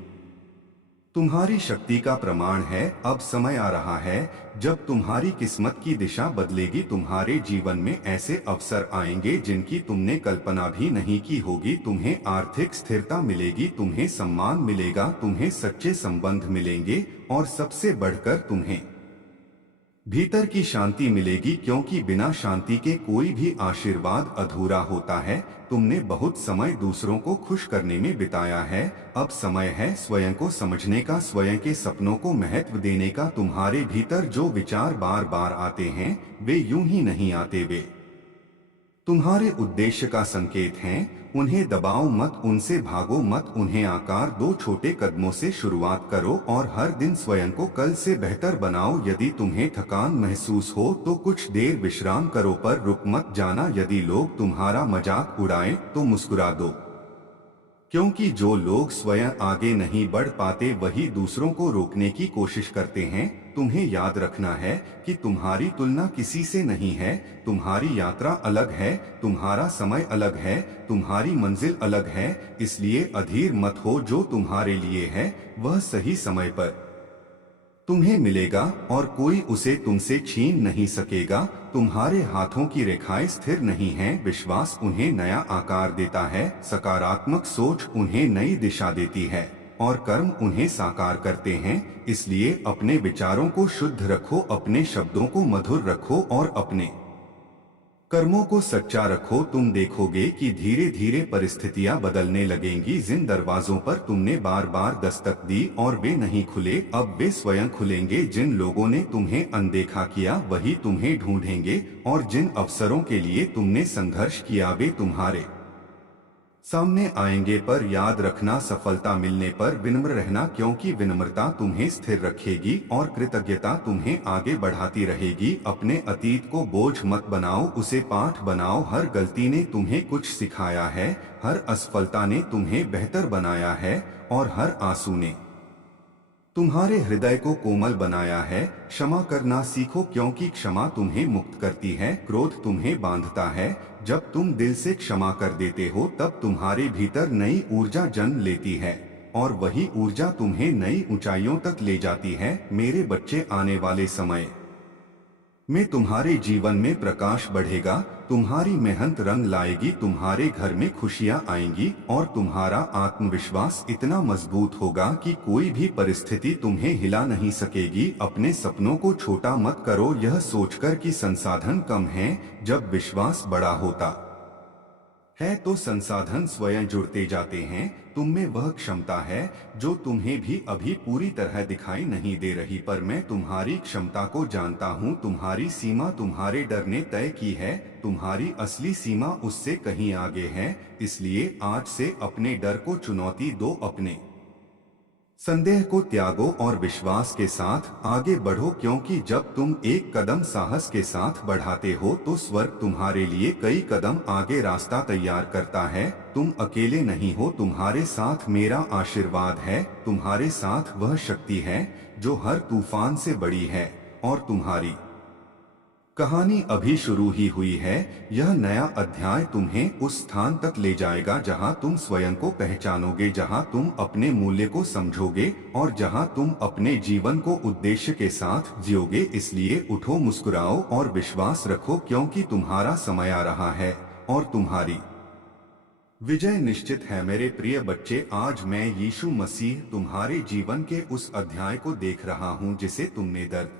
तुम्हारी शक्ति का प्रमाण है। अब समय आ रहा है जब तुम्हारी किस्मत की दिशा बदलेगी। तुम्हारे जीवन में ऐसे अवसर आएंगे जिनकी तुमने कल्पना भी नहीं की होगी। तुम्हें आर्थिक स्थिरता मिलेगी, तुम्हें सम्मान मिलेगा, तुम्हें सच्चे संबंध मिलेंगे और सबसे बढ़कर तुम्हें भीतर की शांति मिलेगी, क्योंकि बिना शांति के कोई भी आशीर्वाद अधूरा होता है। तुमने बहुत समय दूसरों को खुश करने में बिताया है, अब समय है स्वयं को समझने का, स्वयं के सपनों को महत्व देने का। तुम्हारे भीतर जो विचार बार बार आते हैं वे यूं ही नहीं आते, वे तुम्हारे उद्देश्य का संकेत हैं। उन्हें दबाओ मत, उनसे भागो मत, उन्हें आकार दो। छोटे कदमों से शुरुआत करो और हर दिन स्वयं को कल से बेहतर बनाओ। यदि तुम्हें थकान महसूस हो तो कुछ देर विश्राम करो, पर रुक मत जाना। यदि लोग तुम्हारा मजाक उड़ाएं तो मुस्कुरा दो, क्योंकि जो लोग स्वयं आगे नहीं बढ़ पाते वही दूसरों को रोकने की कोशिश करते हैं। तुम्हें याद रखना है कि तुम्हारी तुलना किसी से नहीं है। तुम्हारी यात्रा अलग है, तुम्हारा समय अलग है, तुम्हारी मंजिल अलग है। इसलिए अधीर मत हो, जो तुम्हारे लिए है वह सही समय पर तुम्हें मिलेगा और कोई उसे तुमसे छीन नहीं सकेगा। तुम्हारे हाथों की रेखाएं स्थिर नहीं हैं, विश्वास उन्हें नया आकार देता है, सकारात्मक सोच उन्हें नई दिशा देती है और कर्म उन्हें साकार करते हैं। इसलिए अपने विचारों को शुद्ध रखो, अपने शब्दों को मधुर रखो और अपने कर्मों को सच्चा रखो। तुम देखोगे कि धीरे धीरे परिस्थितियां बदलने लगेंगी। जिन दरवाजों पर तुमने बार बार दस्तक दी और वे नहीं खुले, अब वे स्वयं खुलेंगे। जिन लोगों ने तुम्हें अनदेखा किया वही तुम्हें ढूंढेंगे और जिन अवसरों के लिए तुमने संघर्ष किया वे तुम्हारे सामने आएंगे। पर याद रखना, सफलता मिलने पर विनम्र रहना, क्योंकि विनम्रता तुम्हें स्थिर रखेगी और कृतज्ञता तुम्हें आगे बढ़ाती रहेगी। अपने अतीत को बोझ मत बनाओ, उसे पाठ बनाओ। हर गलती ने तुम्हें कुछ सिखाया है, हर असफलता ने तुम्हें बेहतर बनाया है और हर आंसू ने तुम्हारे हृदय को कोमल बनाया है। क्षमा करना सीखो, क्योंकि क्षमा तुम्हें मुक्त करती है, क्रोध तुम्हें बांधता है। जब तुम दिल से क्षमा कर देते हो तब तुम्हारे भीतर नई ऊर्जा जन्म लेती है और वही ऊर्जा तुम्हें नई ऊंचाइयों तक ले जाती है। मेरे बच्चे, आने वाले समय में तुम्हारे जीवन में प्रकाश बढ़ेगा, तुम्हारी मेहनत रंग लाएगी, तुम्हारे घर में खुशियां आएंगी और तुम्हारा आत्मविश्वास इतना मजबूत होगा कि कोई भी परिस्थिति तुम्हें हिला नहीं सकेगी। अपने सपनों को छोटा मत करो, यह सोचकर कि संसाधन कम हैं। जब विश्वास बड़ा होता है तो संसाधन स्वयं जुड़ते जाते हैं। तुम में वह क्षमता है जो तुम्हें भी अभी पूरी तरह दिखाई नहीं दे रही, पर मैं तुम्हारी क्षमता को जानता हूँ। तुम्हारी सीमा तुम्हारे डर ने तय की है, तुम्हारी असली सीमा उससे कहीं आगे है। इसलिए आज से अपने डर को चुनौती दो, अपने संदेह को त्यागो और विश्वास के साथ आगे बढ़ो, क्योंकि जब तुम एक कदम साहस के साथ बढ़ाते हो तो स्वर्ग तुम्हारे लिए कई कदम आगे रास्ता तैयार करता है। तुम अकेले नहीं हो, तुम्हारे साथ मेरा आशीर्वाद है, तुम्हारे साथ वह शक्ति है जो हर तूफान से बड़ी है। और तुम्हारी कहानी अभी शुरू ही हुई है। यह नया अध्याय तुम्हें उस स्थान तक ले जाएगा जहां तुम स्वयं को पहचानोगे, जहां तुम अपने मूल्य को समझोगे और जहां तुम अपने जीवन को उद्देश्य के साथ जियोगे। इसलिए उठो, मुस्कुराओ और विश्वास रखो, क्योंकि तुम्हारा समय आ रहा है और तुम्हारी विजय निश्चित है। मेरे प्रिय बच्चे, आज मैं यीशु मसीह तुम्हारे जीवन के उस अध्याय को देख रहा हूं जिसे तुमने दर्द,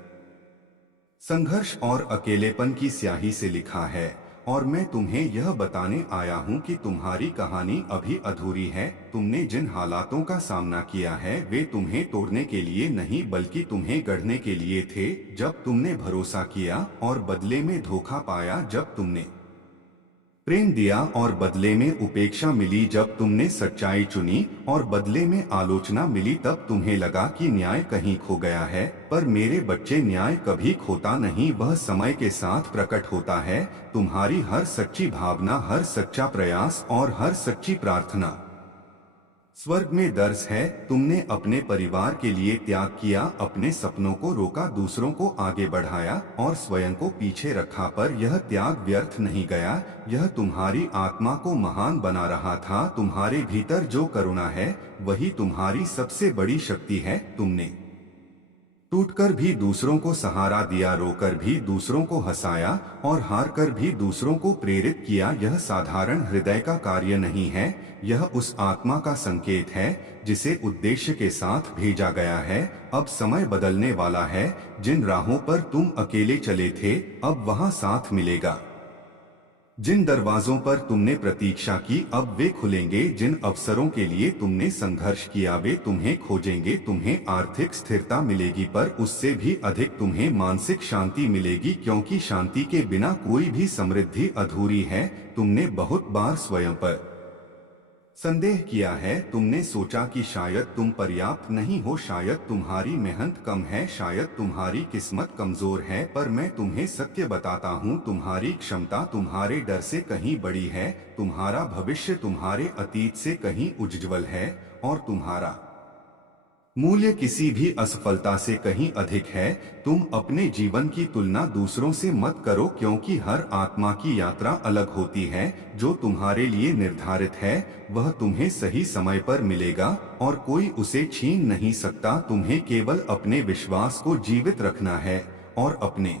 संघर्ष और अकेलेपन की स्याही से लिखा है। और मैं तुम्हें यह बताने आया हूं कि तुम्हारी कहानी अभी अधूरी है। तुमने जिन हालातों का सामना किया है वे तुम्हें तोड़ने के लिए नहीं बल्कि तुम्हें गढ़ने के लिए थे। जब तुमने भरोसा किया और बदले में धोखा पाया, जब तुमने प्रेम दिया और बदले में उपेक्षा मिली, जब तुमने सच्चाई चुनी और बदले में आलोचना मिली, तब तुम्हें लगा कि न्याय कहीं खो गया है। पर मेरे बच्चे, न्याय कभी खोता नहीं, वह समय के साथ प्रकट होता है। तुम्हारी हर सच्ची भावना, हर सच्चा प्रयास और हर सच्ची प्रार्थना स्वर्ग में दर्ज है। तुमने अपने परिवार के लिए त्याग किया, अपने सपनों को रोका, दूसरों को आगे बढ़ाया और स्वयं को पीछे रखा, पर यह त्याग व्यर्थ नहीं गया। यह तुम्हारी आत्मा को महान बना रहा था। तुम्हारे भीतर जो करुणा है वही तुम्हारी सबसे बड़ी शक्ति है। तुमने टूटकर भी दूसरों को सहारा दिया, रोकर भी दूसरों को हंसाया और हार कर भी दूसरों को प्रेरित किया। यह साधारण हृदय का कार्य नहीं है, यह उस आत्मा का संकेत है जिसे उद्देश्य के साथ भेजा गया है। अब समय बदलने वाला है। जिन राहों पर तुम अकेले चले थे, अब वहां साथ मिलेगा। जिन दरवाजों पर तुमने प्रतीक्षा की, अब वे खुलेंगे। जिन अवसरों के लिए तुमने संघर्ष किया, वे तुम्हें खोजेंगे। तुम्हें आर्थिक स्थिरता मिलेगी, पर उससे भी अधिक तुम्हें मानसिक शांति मिलेगी, क्योंकि शांति के बिना कोई भी समृद्धि अधूरी है। तुमने बहुत बार स्वयं पर संदेह किया है। तुमने सोचा कि शायद तुम पर्याप्त नहीं हो, शायद तुम्हारी मेहनत कम है, शायद तुम्हारी किस्मत कमजोर है। पर मैं तुम्हें सत्य बताता हूँ, तुम्हारी क्षमता तुम्हारे डर से कहीं बड़ी है, तुम्हारा भविष्य तुम्हारे अतीत से कहीं उज्ज्वल है और तुम्हारा मूल्य किसी भी असफलता से कहीं अधिक है। तुम अपने जीवन की तुलना दूसरों से मत करो, क्योंकि हर आत्मा की यात्रा अलग होती है। जो तुम्हारे लिए निर्धारित है वह तुम्हें सही समय पर मिलेगा और कोई उसे छीन नहीं सकता। तुम्हें केवल अपने विश्वास को जीवित रखना है और अपने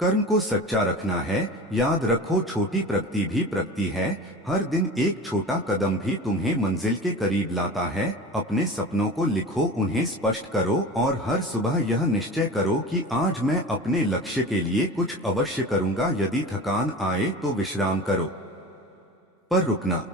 कर्म को सच्चा रखना है। याद रखो, छोटी प्रगति भी प्रगति है। हर दिन एक छोटा कदम भी तुम्हें मंजिल के करीब लाता है। अपने सपनों को लिखो, उन्हें स्पष्ट करो और हर सुबह यह निश्चय करो कि आज मैं अपने लक्ष्य के लिए कुछ अवश्य करूंगा। यदि थकान आए तो विश्राम करो, पर रुकना